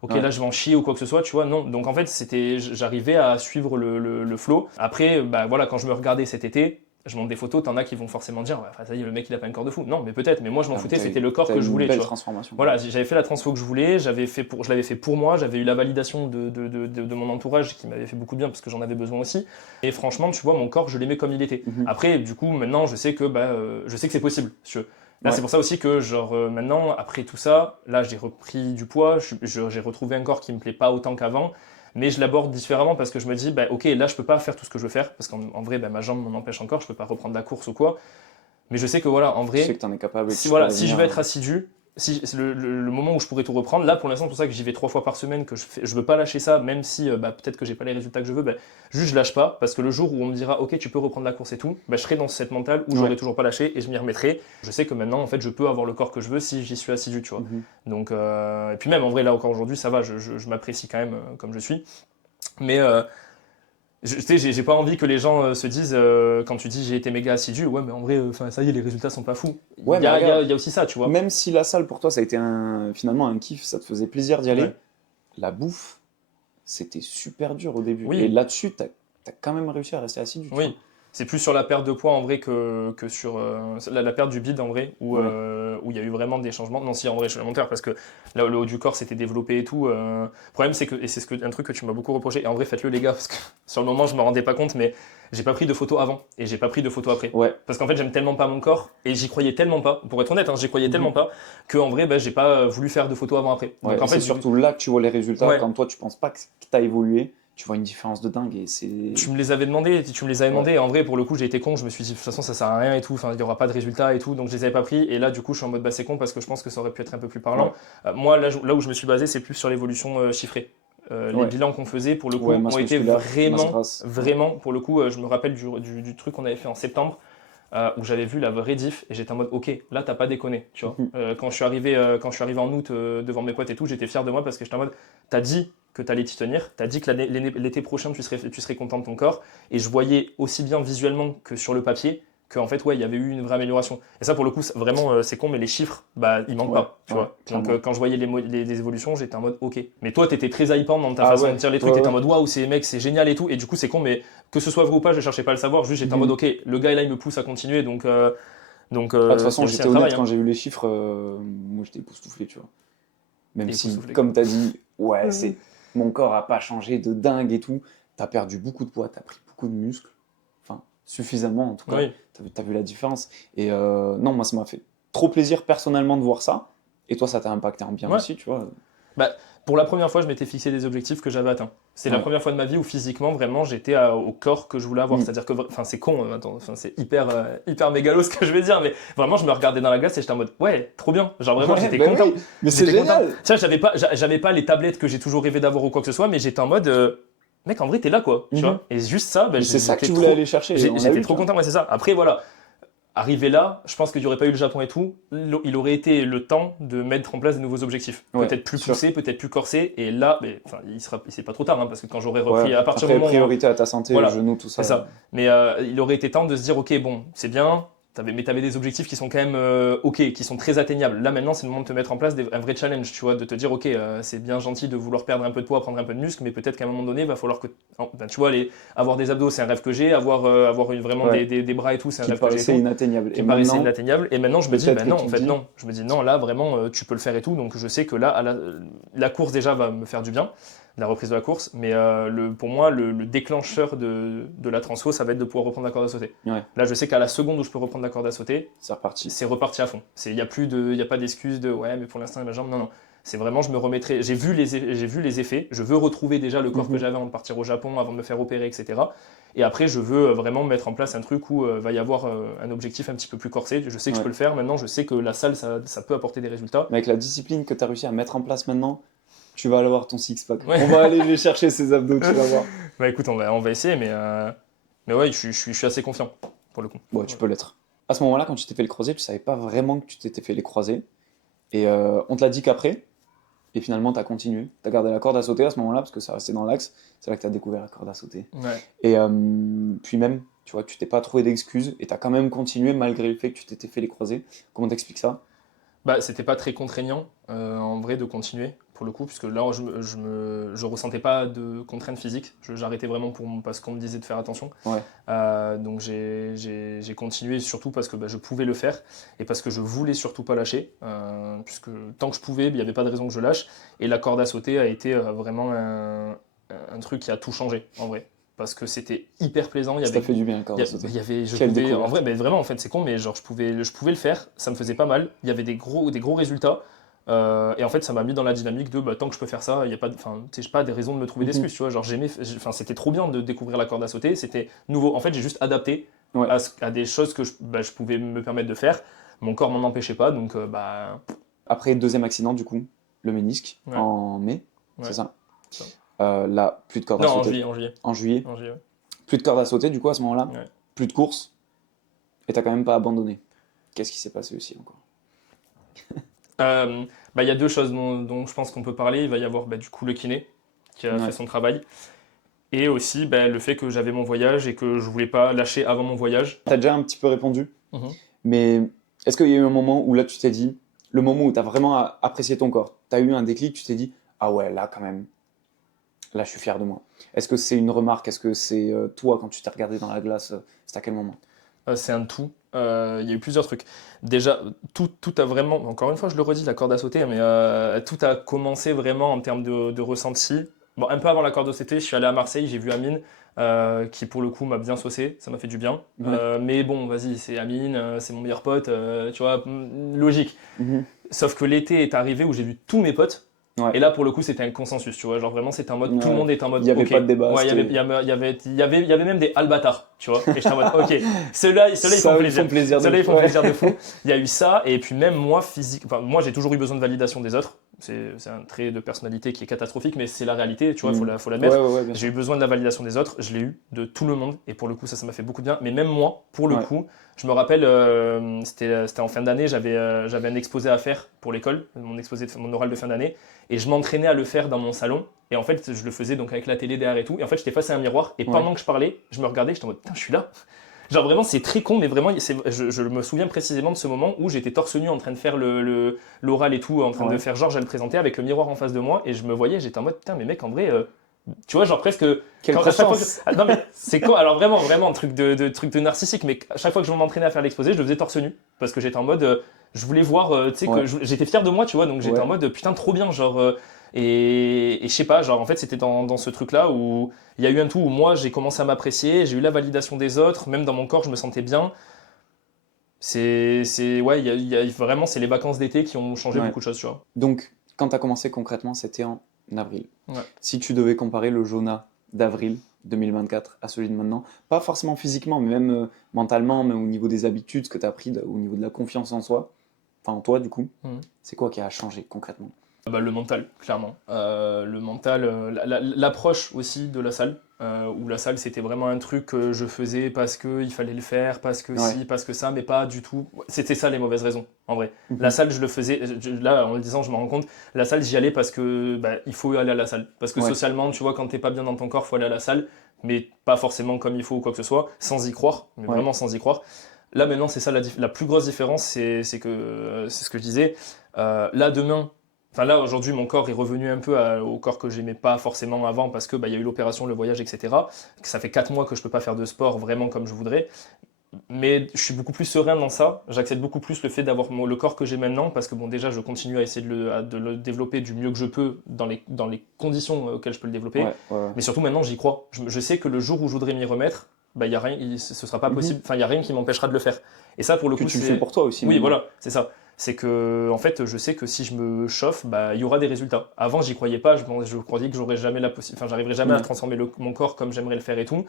ok, Ouais. là je vais en chier ou quoi que ce soit, tu vois, non. Donc en fait, j'arrivais à suivre le flow. Après, bah voilà, quand je me regardais cet été, je monte des photos, t'en as qui vont forcément dire, ouais, enfin, ça y est, le mec il a pas un corps de fou. Non, mais peut-être, mais moi je m'en foutais, c'était le corps T'as que eu je une voulais, tu belle vois. transformation. Voilà, j'avais fait la transfo que je voulais, je l'avais fait pour moi, j'avais eu la validation de mon entourage qui m'avait fait beaucoup de bien parce que j'en avais besoin aussi. Et franchement, tu vois, mon corps, je l'aimais comme il était. Mhm. Après, du coup, maintenant, je sais que c'est possible. Si tu veux. Là, Ouais. c'est pour ça aussi que, genre, maintenant, après tout ça, là, j'ai repris du poids, j'ai retrouvé un corps qui me plaît pas autant qu'avant, mais je l'aborde différemment parce que je me dis, bah, ok, là, je peux pas faire tout ce que je veux faire parce qu'en vrai, bah, ma jambe m'en empêche encore, je peux pas reprendre la course ou quoi. Mais je sais que, voilà, en Tu sais vrai, que t'en es capable et que si, tu peux voilà, si je revenir. veux être assidu, si, c'est le moment où je pourrais tout reprendre, là pour l'instant c'est pour ça que j'y vais 3 fois par semaine, que je veux pas lâcher ça, même si peut-être que j'ai pas les résultats que je veux, juste je lâche pas, parce que le jour où on me dira ok tu peux reprendre la course et tout, je serai dans cette mentale où j'aurai Ouais. toujours pas lâché et je m'y remettrai. Je sais que maintenant en fait je peux avoir le corps que je veux si j'y suis assidu, tu vois. Mhm. Donc et puis même en vrai là encore aujourd'hui ça va, je m'apprécie quand même comme je suis. Mais tu sais, j'ai pas envie que les gens se disent, quand tu dis j'ai été méga assidu, ouais, mais en vrai, ça y est, les résultats sont pas fous. Ouais, mais regarde, Il y a aussi ça, tu vois. même si la salle pour toi ça a été finalement un kiff, ça te faisait plaisir d'y aller, Ouais. la bouffe, c'était super dur au début. Oui. Et là-dessus, t'as quand même réussi à rester assidu. Tu vois. Oui, c'est plus sur la perte de poids en vrai que sur la perte du bide en vrai, Ouais. où il y a eu vraiment des changements. Non, si en vrai, je suis menteur parce que là, le haut du corps s'était développé et tout. Le problème, c'est que, et c'est un truc que tu m'as beaucoup reproché, et en vrai, faites-le les gars, parce que sur le moment, je me rendais pas compte, mais j'ai pas pris de photos avant et j'ai pas pris de photos après. Ouais. Parce qu'en fait, j'aime tellement pas mon corps et j'y croyais tellement pas, pour être honnête, hein, j'y croyais Mhm. tellement pas, que en vrai, j'ai pas voulu faire de photos avant-après. Ouais, Donc en et fait, c'est surtout là que tu vois les résultats. Ouais. Quand toi, tu penses pas que t'as évolué, tu vois une différence de dingue. Et c'est. tu me les avais demandé, tu me les avais demandé. Et en vrai, pour le coup, j'ai été con. Je me suis dit, de toute façon, ça sert à rien et tout. Enfin, il y aura pas de résultat et tout. Donc, je les avais pas pris. Et là, du coup, je suis en mode, c'est con parce que je pense que ça aurait pu être un peu plus parlant. Moi, là où je me suis basé, c'est plus sur l'évolution chiffrée. Les Ouais. bilans qu'on faisait, pour le coup, Ouais, masse ont été musculaire, masse grasse. vraiment, pour le coup, je me rappelle du truc qu'on avait fait en septembre. Où j'avais vu la vraie diff et j'étais en mode ok là t'as pas déconné tu vois. Mhm. Quand je suis arrivé en août devant mes potes et tout, j'étais fier de moi parce que j'étais en mode t'as dit que t'allais t'y tenir, t'as dit que l'été prochain tu serais content de ton corps et je voyais aussi bien visuellement que sur le papier qu'en fait ouais il y avait eu une vraie amélioration et ça pour le coup vraiment c'est con mais les chiffres ils manquent Ouais, pas tu ouais, vois. Donc clairement. quand je voyais les évolutions j'étais en mode ok, mais toi t'étais très hypant dans ta Ah façon ouais, de dire les trucs, ouais, t'étais en ouais. mode waouh c'est mec c'est génial et tout et du coup c'est con mais que ce soit vrai ou pas je cherchais pas à le savoir, juste j'étais en mode Mhm. ok le gars là il me pousse à continuer donc Ah, de toute il y façon, a aussi j'étais un honnête travail. quand Hein. j'ai vu les chiffres, moi j'étais époustouflé, tu vois. Même Et si, époustouflé. comme tu as dit, ouais, mon corps a pas changé de dingue et tout, tu as perdu beaucoup de poids, tu as pris beaucoup de muscles, enfin, suffisamment en tout cas, Oui. tu as vu la différence. Et non, moi ça m'a fait trop plaisir personnellement de voir ça. Et toi, ça t'a impacté en bien Ouais. aussi, tu vois. Bah, pour la première fois, je m'étais fixé des objectifs que j'avais atteints. C'est la Ouais. première fois de ma vie où physiquement, vraiment, j'étais au corps que je voulais avoir. Mm. C'est-à-dire que, enfin, c'est con, attends, enfin, c'est hyper mégalo ce que je vais dire, mais vraiment, je me regardais dans la glace et j'étais en mode, ouais, trop bien. Genre vraiment, Ouais, j'étais ben content. oui, mais c'est J'étais content. génial. Tu vois, j'avais pas les tablettes que j'ai toujours rêvé d'avoir ou quoi que ce soit, mais j'étais en mode, mec, en vrai, t'es là, quoi. Tu Mhm. vois. Et juste ça, Mais c'est ça que j'étais tu voulais trop, aller chercher, et on l'a j'étais eu, trop tu vois. content. Ouais, c'est ça. Après, voilà. Arrivé là, je pense qu'il n'y aurait pas eu le Japon et tout, il aurait été le temps de mettre en place de nouveaux objectifs. Ouais, Peut-être plus sûr. poussés, peut-être plus corsés. Et là, c'est pas trop tard, hein, parce que quand j'aurais Ouais. repris, à partir du Après, moment où, priorité à ta santé, voilà, genoux, tout c'est ça. ça. Mais il aurait été temps de se dire, ok, bon, c'est bien, mais t'avais des objectifs qui sont quand même ok, qui sont très atteignables. Là maintenant, c'est le moment de te mettre en place un vrai challenge, tu vois, de te dire, ok, c'est bien gentil de vouloir perdre un peu de poids, prendre un peu de muscle, mais peut-être qu'à un moment donné, il va falloir que, tu vois, avoir des abdos, c'est un rêve que j'ai, avoir vraiment Ouais. des bras et tout, c'est un Qui rêve te que j'ai et paraissait tout inatteignable. qui Et me paraissait maintenant, inatteignable. Et maintenant, je me dis, peut-être bah que non, tu en te fait, dis, non. Je me dis, non, là, vraiment, tu peux le faire et tout. Donc, je sais que là, la course, déjà, va me faire du bien. la reprise de la course. Mais pour moi, le déclencheur de la transfo, ça va être de pouvoir reprendre la corde à sauter. Ouais. Là, je sais qu'à la seconde où je peux reprendre la corde à sauter, C'est reparti. c'est reparti à fond. Il n'y a pas d'excuse de ouais, mais pour l'instant, ma jambe. Non, non. C'est vraiment, je me remettrai. J'ai vu les effets. Je veux retrouver déjà le corps que j'avais avant de partir au Japon, avant de me faire opérer, etc. Et après, je veux vraiment mettre en place un truc où va y avoir un objectif un petit peu plus corsé. Je sais que je peux le faire. Maintenant, je sais que la salle, ça peut apporter des résultats. Mais avec la discipline que tu as réussi à mettre en place maintenant, tu vas aller voir ton six-pack. Ouais. On va aller les chercher ces abdos, tu vas voir. Bah écoute, on va essayer, mais ouais, je suis assez confiant pour le coup. Ouais, tu peux l'être. À ce moment-là, quand tu t'es fait le croisé, tu savais pas vraiment que tu t'étais fait les croisés. Et on te l'a dit qu'après. Et finalement, tu as continué. Tu as gardé la corde à sauter à ce moment-là, parce que ça restait dans l'axe. C'est là que tu as découvert la corde à sauter. Ouais. Et puis même, tu vois, tu t'es pas trouvé d'excuses et tu as quand même continué malgré le fait que tu t'étais fait les croisés. Comment t'expliques ça? Bah, c'était pas très contraignant en vrai de continuer pour le coup, puisque là je ressentais pas de contraintes physiques. J'arrêtais vraiment parce qu'on me disait de faire attention. Ouais. Donc j'ai continué surtout parce que je pouvais le faire et parce que je voulais surtout pas lâcher, puisque tant que je pouvais, il n'y avait pas de raison que je lâche. Et la corde à sauter a été vraiment un truc qui a tout changé en vrai. Parce que c'était hyper plaisant. Ça t'a fait du bien, la corde à sauter. En vrai, vraiment, en fait, c'est con, mais genre, je pouvais le faire, ça me faisait pas mal. Il y avait des gros résultats. Et en fait, ça m'a mis dans la dynamique de tant que je peux faire ça, il n'y a pas, pas des raisons de me trouver d'excuses. Tu vois, genre, c'était trop bien de découvrir la corde à sauter. C'était nouveau. En fait, j'ai juste adapté à des choses que je pouvais me permettre de faire. Mon corps m'en empêchait pas, donc Après, deuxième accident, du coup, le ménisque, en mai, c'est ça. Là, plus de corde à sauter. En juillet. Plus de corde à sauter, du coup, à ce moment-là. Ouais. Plus de course. Et t'as quand même pas abandonné. Qu'est-ce qui s'est passé aussi encore? Il y a deux choses dont je pense qu'on peut parler. Il va y avoir du coup le kiné qui a fait son travail. Et aussi le fait que j'avais mon voyage et que je voulais pas lâcher avant mon voyage. T'as déjà un petit peu répondu. Mais est-ce qu'il y a eu un moment où là, tu t'es dit, le moment où t'as vraiment apprécié ton corps, t'as eu un déclic, tu t'es dit, ah ouais, là quand même. Là, je suis fier de moi. Est-ce que c'est une remarque? Est-ce que c'est toi, quand tu t'es regardé dans la glace, c'est à quel moment? C'est un tout. Il y a eu plusieurs trucs. Déjà, tout a vraiment, encore une fois, je le redis, la corde à sauter, mais tout a commencé vraiment en termes de ressenti. Bon, un peu avant la corde à sauter, je suis allé à Marseille, j'ai vu Amine, qui pour le coup m'a bien saucé, ça m'a fait du bien. Mais bon, vas-y, c'est Amine, c'est mon meilleur pote, tu vois, logique. Sauf que l'été est arrivé où j'ai vu tous mes potes. Et là, pour le coup, c'était un consensus, tu vois. Genre vraiment, c'était en mode, tout le monde était en mode. Il n'y avait pas de débat. Il y avait même des albatards, tu vois. Et j'étais en mode, ok, ceux-là, ils font plaisir. Ceux-là, ils font plaisir de fou. Il y a eu ça, et puis même moi, moi, j'ai toujours eu besoin de validation des autres. C'est un trait de personnalité qui est catastrophique, mais c'est la réalité, tu vois, faut l'admettre. J'ai eu besoin de la validation des autres, je l'ai eu de tout le monde, et pour le coup, ça m'a fait beaucoup de bien. Mais même moi, pour le coup, je me rappelle, c'était en fin d'année, j'avais un exposé à faire pour l'école, mon oral de fin d'année, et je m'entraînais à le faire dans mon salon. Et en fait, je le faisais donc avec la télé derrière et tout. Et en fait, j'étais face à un miroir, et pendant que je parlais, je me regardais, j'étais en mode, putain, je suis là. Genre vraiment, c'est très con, mais vraiment, je me souviens précisément de ce moment où j'étais torse nu en train de faire l'oral et tout, en train de faire Georges à le présenter avec le miroir en face de moi, et je me voyais, j'étais en mode, putain, mais mec, en vrai, tu vois, genre presque. Non, mais c'est quoi? Alors vraiment, truc de narcissique, mais à chaque fois que je m'entraînais à faire l'exposé, je le faisais torse nu, parce que j'étais en mode, je voulais voir, tu sais, que j'étais fier de moi, tu vois, donc j'étais en mode, putain, trop bien, genre. Et je sais pas, genre en fait c'était dans ce truc-là où il y a eu un tout où moi j'ai commencé à m'apprécier, j'ai eu la validation des autres, même dans mon corps je me sentais bien. Vraiment c'est les vacances d'été qui ont changé beaucoup de choses, tu vois. Donc quand tu as commencé concrètement, c'était en avril. Si tu devais comparer le Jonah d'avril 2024 à celui de maintenant, pas forcément physiquement, mais même mentalement, mais au niveau des habitudes, ce que tu as appris, au niveau de la confiance en soi, enfin en toi du coup, c'est quoi qui a changé concrètement? Le mental, clairement. Le mental, l'approche aussi de la salle, où la salle c'était vraiment un truc que je faisais parce qu'il fallait le faire, parce que si, parce que ça, mais pas du tout. C'était ça les mauvaises raisons, en vrai. La salle, je le faisais, là en le disant, je me rends compte, la salle j'y allais parce que il faut aller à la salle. Parce que socialement, tu vois, quand t'es pas bien dans ton corps, il faut aller à la salle, mais pas forcément comme il faut ou quoi que ce soit, sans y croire, mais vraiment sans y croire. Là maintenant, c'est ça la plus grosse différence, c'est ce que je disais. Là demain, enfin là aujourd'hui mon corps est revenu un peu au corps que j'aimais pas forcément avant parce que y a eu l'opération, le voyage, etc. Ça fait 4 mois que je peux pas faire de sport vraiment comme je voudrais. Mais je suis beaucoup plus serein dans ça. J'accepte beaucoup plus le fait d'avoir le corps que j'ai maintenant parce que bon, déjà, je continue à essayer de le développer du mieux que je peux dans les conditions auxquelles je peux le développer. Ouais. Mais surtout maintenant, j'y crois. Je sais que le jour où je voudrais m'y remettre, bah, y a rien, ce sera pas possible. Enfin, il y a rien qui m'empêchera de le faire. Et ça, pour le Que coup, tu le fais pour toi aussi. oui, maintenant. voilà, c'est ça. C'est que, en fait, je sais que si je me chauffe, bah, il y aura des résultats. Avant, j'y croyais pas. Je croyais que j'aurais jamais la possibilité. Enfin, j'arriverais jamais à Ouais. transformer mon corps comme j'aimerais le faire et tout.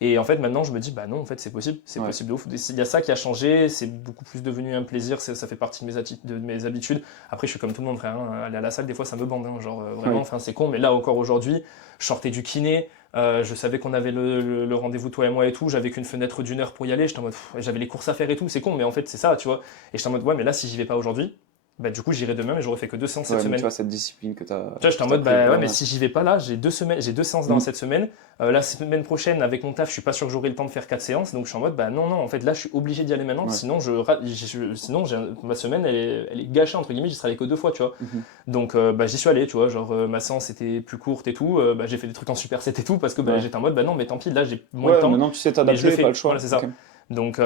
Et en fait, maintenant, je me dis, bah non, en fait, c'est Ouais. possible de ouf. Il y a ça qui a changé, c'est beaucoup plus devenu un plaisir, ça fait partie de mes habitudes. Après, je suis comme tout le monde, frère, hein, aller à la salle, des fois, ça me bande, hein, genre vraiment, Ouais. enfin, c'est con, mais là, encore aujourd'hui, je sortais du kiné, je savais qu'on avait le rendez-vous, toi et moi et tout, j'avais qu'une fenêtre d'une heure pour y aller, j'étais en mode, j'avais les courses à faire et tout, c'est con, mais en fait, c'est ça, tu vois. Et j'étais en mode, ouais, mais là, si j'y vais pas aujourd'hui, bah du coup, j'irai demain, mais j'aurais fait que 2 séances cette Ouais, mais tu semaine. vois, cette discipline que tu as, Tu vois, j'étais en mode, pris est bah pas ouais, mais mal. si j'y vais pas là, j'ai 2 séances dans Mm. cette semaine. La semaine prochaine, avec mon taf, je suis pas sûr que j'aurai le temps de faire 4 séances. Donc je suis en mode, bah non, en fait, là, je suis obligé d'y aller maintenant. Ouais. Sinon, ma semaine, elle est gâchée, entre guillemets, j'y serai allé que 2 fois, tu vois. Mhm. Donc bah, j'y suis allé, tu vois. Genre, ma séance était plus courte et tout. Bah, j'ai fait des trucs en superset et tout parce que bah, Ouais. j'étais en mode, bah non, mais tant pis, là, j'ai moins de Ouais, temps. maintenant tu sais Mais je le t'adapter, fais, pas le choix. voilà, c'est ça. Ok. Donc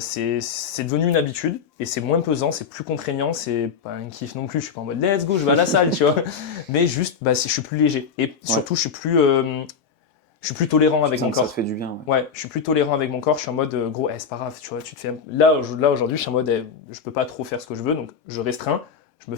c'est devenu une habitude et c'est moins pesant, c'est plus contraignant, c'est pas un kiff non plus. Je suis pas en mode let's go, je vais à la salle, tu vois. Mais juste, bah, je suis plus léger et surtout je suis plus tolérant Tu avec sens mon que ça te corps. fait du bien. Ouais, je suis plus tolérant avec mon corps. Je suis en mode gros, c'est pas grave, tu vois. Tu te fais là aujourd'hui, je suis en mode je peux pas trop faire ce que je veux, donc je restreins.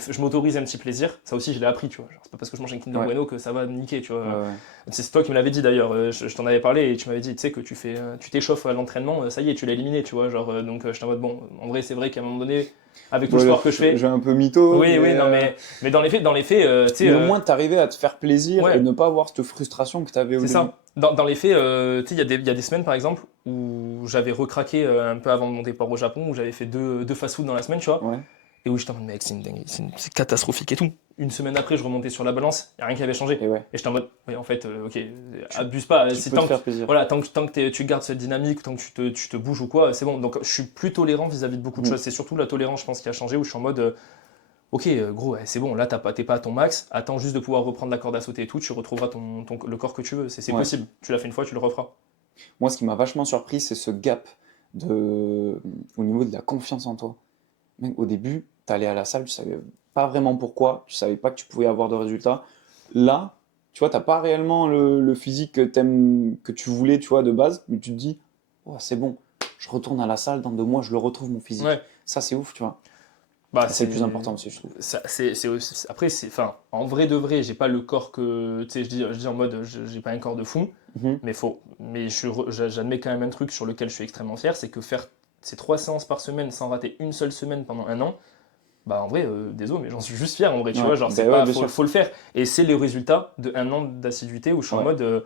Je m'autorise un petit plaisir. Ça aussi, je l'ai appris, tu vois. Genre, c'est pas parce que je mange un Kinder Ouais. Bueno que ça va me niquer, tu vois. Ouais. C'est toi qui me l'avais dit d'ailleurs, je t'en avais parlé et tu m'avais dit, tu sais, que tu t'échauffes à l'entraînement, ça y est, tu l'as éliminé, tu vois. Genre, donc j'étais en mode, bon, en vrai, c'est vrai qu'à un moment donné, avec tout le Ouais, sport que je fais, j'ai un peu mytho, oui, oui, non, mais dans les faits, tu sais, mais au moins t'arrivais à te faire plaisir ouais, et ne pas avoir cette frustration que t'avais au c'est début. ça. Dans les faits, tu sais, il y a des semaines par exemple où j'avais recraqué un peu avant mon départ au Japon, où j'avais fait deux fast-food dans la semaine, tu vois. Ouais. Et où j'étais en mode, mec, c'est une dinguerie, c'est catastrophique et tout. Une semaine après, je remontais sur la balance, il n'y a rien qui avait changé. Et ouais. Et j'étais en mode, ouais, en fait, ok, abuse pas. Tu peux te faire plaisir. Voilà, tant que tu gardes cette dynamique, tant que tu te bouges ou quoi, c'est bon. Donc, je suis plus tolérant vis-à-vis de beaucoup de Mm. choses. C'est surtout la tolérance, je pense, qui a changé, où je suis en mode, ok, gros, ouais, c'est bon, là, t'es pas à ton max, attends juste de pouvoir reprendre la corde à sauter et tout, tu retrouveras le corps que tu veux. C'est Ouais. possible. Tu l'as fait une fois, tu le referas. Moi, ce qui m'a vachement surpris, c'est ce gap au niveau de la confiance en toi. Mec, au début, t'allais à la salle, tu savais pas vraiment pourquoi, tu savais pas que tu pouvais avoir de résultats. Là, tu vois, t'as pas réellement le physique que tu voulais, tu vois, de base, mais tu te dis, oh, c'est bon, je retourne à la salle, dans 2 mois, je le retrouve, mon physique. Ouais. Ça, c'est ouf, tu vois. Bah, C'est le plus important aussi, je trouve. Après, enfin, en vrai de vrai, j'ai pas le corps que, tu sais, je dis en mode, j'ai pas un corps de fou, Mhm. mais j'admets quand même un truc sur lequel je suis extrêmement fier, c'est que faire ces 3 séances par semaine sans rater une seule semaine pendant un an, bah en vrai, désolé, mais j'en suis juste fier en vrai, tu Ouais. vois, genre Bah c'est ouais, pas, bien sûr. faut le faire. Et c'est les résultats de un an d'assiduité où je suis en Ouais. mode,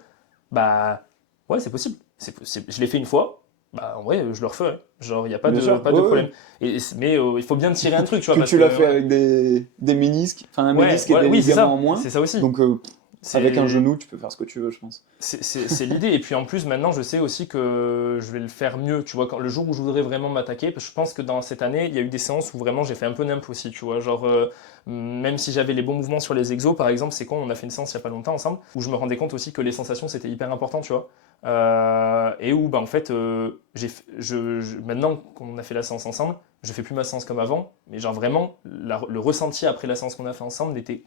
bah ouais, c'est possible. Je l'ai fait une fois, bah en vrai, je le referai. Genre, il n'y a pas Bien de, sûr, pas de ouais, problème. ouais. Mais il faut bien tirer un truc, tu vois, Que parce tu l'as fait ouais. avec des ménisques, enfin un Ouais, ménisque et voilà, des oui, c'est ligaments ça. en moins. C'est ça aussi. Donc, avec un genou, tu peux faire ce que tu veux, je pense. C'est l'idée. Et puis en plus, maintenant, je sais aussi que je vais le faire mieux. Tu vois, le jour où je voudrais vraiment m'attaquer, parce que je pense que dans cette année, il y a eu des séances où vraiment j'ai fait un peu nimp aussi. Tu vois, genre, même si j'avais les bons mouvements sur les exos, par exemple, c'est con, on a fait une séance il n'y a pas longtemps ensemble, où je me rendais compte aussi que les sensations, c'était hyper important, tu vois. Et où, bah, en fait, maintenant qu'on a fait la séance ensemble, je fais plus ma séance comme avant, mais genre vraiment, le ressenti après la séance qu'on a fait ensemble était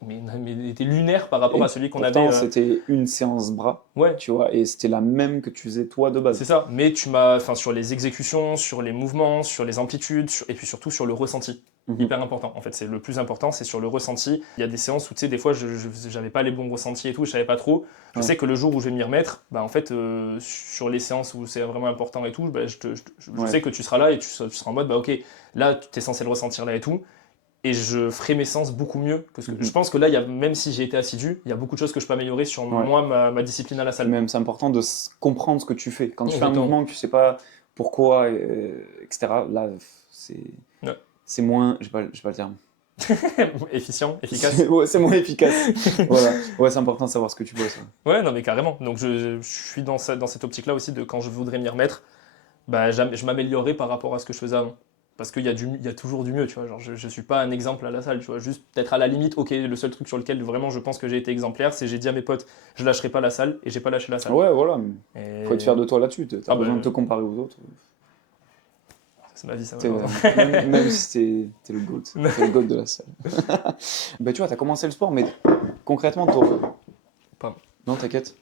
lunaire par rapport Et à celui qu'on pourtant, avait. c'était une séance bras, Ouais, tu vois, et c'était la même que tu faisais toi de base. c'est ça. Mais enfin, sur les exécutions, sur les mouvements, sur les amplitudes, et puis surtout sur le ressenti. Mhm. Hyper important. En fait, c'est le plus important, c'est sur le ressenti. Il y a des séances où, tu sais, des fois, j'avais pas les bons ressentis et tout, je savais pas trop. Je Ouais. sais que le jour où je vais m'y remettre, bah, en fait, sur les séances où c'est vraiment important et tout, bah, je Ouais. sais que tu seras là et tu seras en mode, bah, ok, là, tu es censé le ressentir là et tout. Et je ferai mes séances beaucoup mieux que ce que. Mhm. Je pense que là, même si j'ai été assidu, il y a beaucoup de choses que je peux améliorer sur Ouais. moi, ma discipline à la Et salle. même, c'est important de comprendre ce que tu fais. Quand tu fais un Exactement. mouvement que tu sais pas pourquoi, etc., là, c'est Ouais. c'est moins, j'ai pas le terme. Efficient, efficace. Ouais, c'est moins efficace. Voilà. Ouais, c'est important de savoir ce que tu bosses. Ouais, non, mais carrément. Donc, je suis dans cette optique-là aussi de quand je voudrais m'y remettre, bah, je m'améliorerai par rapport à ce que je faisais avant. Parce qu'il y a toujours du mieux, tu vois. Genre, je suis pas un exemple à la salle, tu vois. Juste peut-être à la limite, ok, le seul truc sur lequel vraiment je pense que j'ai été exemplaire, c'est j'ai dit à mes potes, je lâcherai pas la salle et j'ai pas lâché la salle. Ouais, voilà. Et- Faut être fier de toi là-dessus. T'as Ah, besoin bah, de te comparer aux autres. C'est ma vie, ça. Même si t'es le GOAT. T'es le GOAT de la salle. Bah, tu vois, t'as commencé le sport, mais concrètement, Pardon. Non, t'inquiète.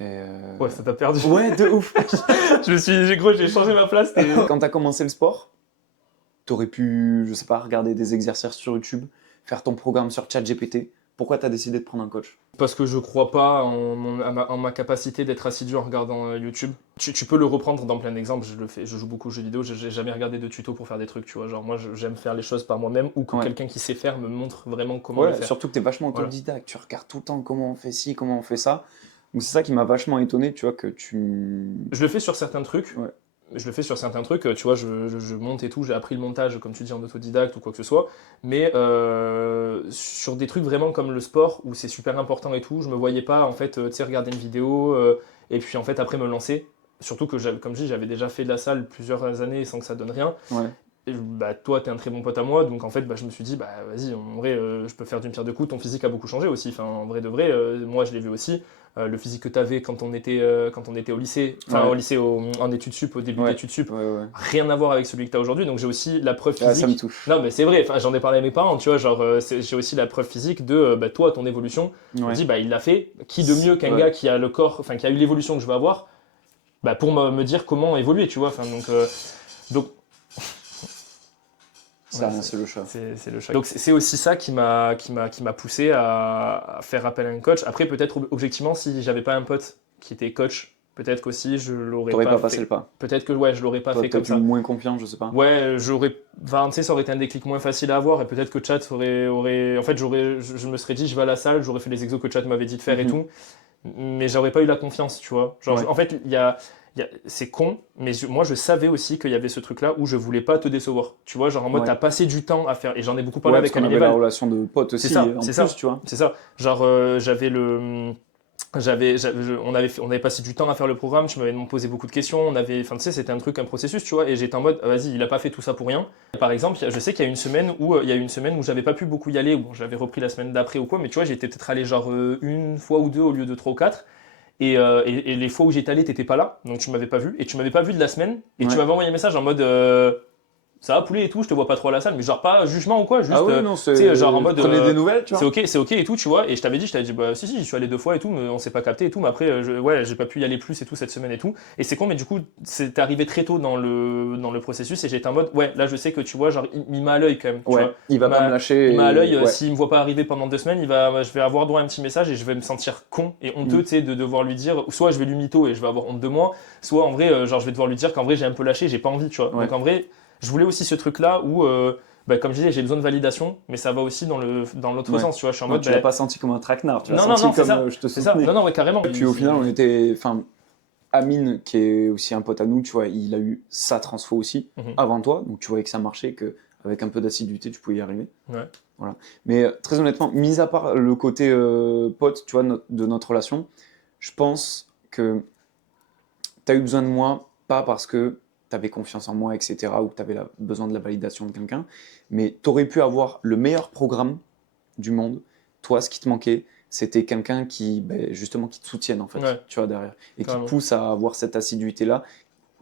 Ouais, ça t'a perdu. Ouais, de ouf. J'ai changé ma place. Quand t'as commencé le sport, t'aurais pu, je sais pas, regarder des exercices sur YouTube, faire ton programme sur ChatGPT. Pourquoi t'as décidé de prendre un coach? Parce que je crois pas en ma capacité d'être assidu en regardant YouTube. Tu peux le reprendre dans plein d'exemples, je le fais, je joue beaucoup aux jeux vidéo, j'ai jamais regardé de tuto pour faire des trucs, tu vois. Genre moi j'aime faire les choses par moi-même ou que quelqu'un qui sait faire me montre vraiment comment le faire. Surtout que t'es vachement autodidacte, tu regardes tout le temps comment on fait ci, comment on fait ça. Donc c'est ça qui m'a vachement étonné, tu vois, que tu... Je le fais sur certains trucs. Ouais. Je le fais sur certains trucs, tu vois, je monte et tout, j'ai appris le montage, comme tu dis, en autodidacte ou quoi que ce soit, mais sur des trucs vraiment comme le sport, où c'est super important et tout, je me voyais pas, en fait, tu sais, regarder une vidéo, et puis en fait, après me lancer, surtout que, comme je dis, j'avais déjà fait de la salle plusieurs années sans que ça donne rien. Ouais. Et, bah, toi, t'es un très bon pote à moi, donc en fait, bah, je me suis dit, bah vas-y, en vrai, je peux faire d'une pierre deux coups, ton physique a beaucoup changé aussi, enfin, en vrai de vrai, moi je l'ai vu aussi. Le physique que tu avais quand on était au lycée, enfin au lycée en études sup, au début d'études sup, rien à voir avec celui que tu as aujourd'hui. Donc j'ai aussi la preuve physique. Ça me touche. Non mais c'est vrai, j'en ai parlé à mes parents, tu vois, genre j'ai aussi la preuve physique de toi, ton évolution. Je me dis, bah il l'a fait, qui de mieux qu'un gars qui a le corps, enfin qui a eu l'évolution que je veux avoir, bah, pour me dire comment évoluer, tu vois. Enfin, donc c'est le chat. C'est le chat. Donc c'est aussi ça qui m'a poussé à faire appel à un coach. Après, peut-être objectivement, si j'avais pas un pote qui était coach, peut-être qu'aussi je l'aurais pas fait. passé le pas. Peut-être que je l'aurais pas fait comme ça. Moins confiant, je sais pas. Ouais, enfin, tu sais, ça aurait été un déclic moins facile à avoir et peut-être que Chat aurait. En fait, je me serais dit, je vais à la salle, j'aurais fait les exos que Chat m'avait dit de faire et tout, mais j'aurais pas eu la confiance, tu vois. Genre, en fait, c'est con, mais moi je savais aussi qu'il y avait ce truc-là où je voulais pas te décevoir. Tu vois, genre en mode t'as passé du temps à faire, et j'en ai beaucoup parlé avec Camille. On avait la relation de pote aussi, c'est ça, tu vois. C'est ça. Genre on avait passé du temps à faire le programme, tu m'avais posé beaucoup de questions, tu sais, c'était un processus, tu vois, et j'étais en mode, vas-y, il a pas fait tout ça pour rien. Par exemple, je sais qu'il y a une semaine où j'avais pas pu beaucoup y aller, ou j'avais repris la semaine d'après ou quoi, mais tu vois, j'étais peut-être allé genre une fois ou deux au lieu de 3 ou 4. Et les fois où j'étais allé, t'étais pas là, donc tu m'avais pas vu, et tu m'avais pas vu de la semaine, et tu m'avais envoyé un message en mode ça va poulet et tout, je te vois pas trop à la salle, mais genre pas jugement ou quoi, juste genre en mode prenez des nouvelles, tu vois. C'est ok et tout, tu vois. Et je t'avais dit bah si j'y suis allé 2 fois et tout, mais on s'est pas capté et tout, mais après j'ai pas pu y aller plus et tout cette semaine et tout. Et c'est con, mais du coup c'est arrivé très tôt dans le processus et j'étais en mode là je sais que tu vois, genre il m'a à l'œil quand même. Tu vois. Il va pas me lâcher. Il m'a à l'œil, s'il me voit pas arriver pendant 2 semaines, je vais avoir droit à un petit message et je vais me sentir con et honteux, tu sais, de devoir lui dire, soit je vais lui mytho et je vais avoir honte de moi, soit en vrai genre je vais devoir lui dire qu'en vrai j'ai un peu lâché, j'ai pas envie, tu vois. Donc en vrai je voulais aussi ce truc-là où, comme je disais, j'ai besoin de validation, mais ça va aussi dans l'autre sens, tu vois. Je suis en mode. Tu l'as pas senti comme un traquenard, tu l'as non, senti comme ça. je te soutenais. C'est ça. Non, ouais, carrément. Et puis au final, on était. Enfin, Amine, qui est aussi un pote à nous, tu vois, il a eu sa transfo aussi avant toi, donc tu voyais que ça marchait, qu'avec un peu d'assiduité, tu pouvais y arriver. Ouais. Voilà. Mais très honnêtement, mis à part le côté pote, tu vois, de notre relation, je pense que tu as eu besoin de moi, pas parce que tu avais confiance en moi, etc., ou que tu avais besoin de la validation de quelqu'un, mais tu aurais pu avoir le meilleur programme du monde. Toi, ce qui te manquait, c'était quelqu'un qui, justement, qui te soutienne, en fait, tu vois, derrière, et qui te pousse à avoir cette assiduité-là,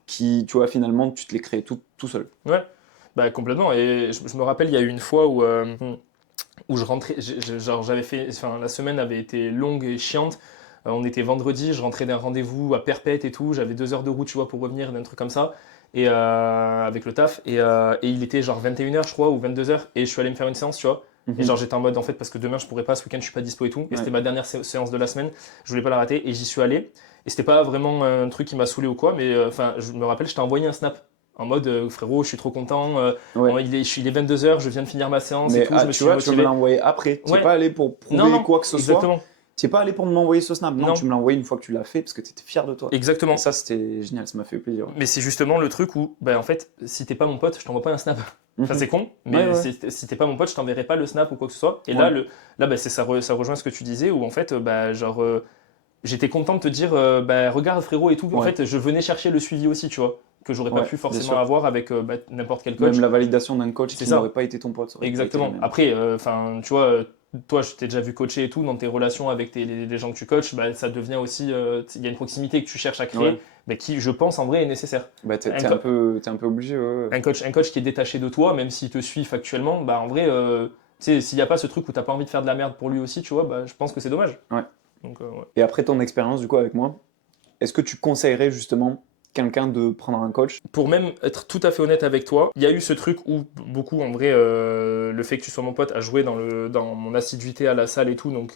qui, tu vois, finalement, tu te l'es créé tout seul. Ouais, complètement. Et je me rappelle, il y a eu une fois où je rentrais, j'avais fait, la semaine avait été longue et chiante. On était vendredi, je rentrais d'un rendez-vous à Perpète et tout, j'avais 2 heures de route, tu vois, pour revenir d'un truc comme ça, et avec le taf, et il était genre 21h, je crois, ou 22h, et je suis allé me faire une séance, tu vois. Et genre j'étais en mode, en fait, parce que demain je pourrais pas, ce week-end je suis pas dispo et tout, et c'était ma dernière séance de la semaine, je voulais pas la rater, et j'y suis allé, et c'était pas vraiment un truc qui m'a saoulé ou quoi, mais je me rappelle, je t'ai envoyé un snap. En mode, frérot, je suis trop content, il est 22h, je viens de finir ma séance et tout, je me suis motivé. Tu me l'as envoyé après, tu n'es pas allé pour prouver quoi que ce exactement. soit. Tu n'es pas allé pour m'envoyer ce snap, non, tu me l'as envoyé une fois que tu l'as fait parce que tu étais fier de toi. Exactement. Et ça, c'était génial, ça m'a fait plaisir. Mais c'est justement le truc où, en fait, si t'es pas mon pote, je t'envoie pas un snap. Enfin, c'est con, mais si t'es pas mon pote, je t'enverrai pas le snap ou quoi que ce soit. Et là, ça rejoint ce que tu disais, où en fait, j'étais content de te dire, regarde frérot et tout. En fait, je venais chercher le suivi aussi, tu vois, que j'aurais pas pu forcément avoir avec n'importe quel coach. Même la validation d'un coach qui n'aurait pas été ton pote. Exactement. Après, tu vois, toi, je t'ai déjà vu coacher et tout, dans tes relations avec les gens que tu coaches, bah, ça devient aussi, il y a une proximité que tu cherches à créer, Ouais. mais qui, je pense, en vrai, est nécessaire. Bah, Un, t'es un peu obligé. Ouais. un coach qui est détaché de toi, même s'il te suit factuellement, bah, en vrai, tu sais, s'il n'y a pas ce truc où t'as pas envie de faire de la merde pour lui aussi, tu vois, bah, je pense que c'est dommage. Ouais. Donc, ouais. Et après ton expérience du coup avec moi, est-ce que tu conseillerais justement quelqu'un de prendre un coach? Pour même être tout à fait honnête avec toi, il y a eu ce truc où beaucoup, en vrai, le fait que tu sois mon pote a joué dans mon assiduité à la salle et tout, donc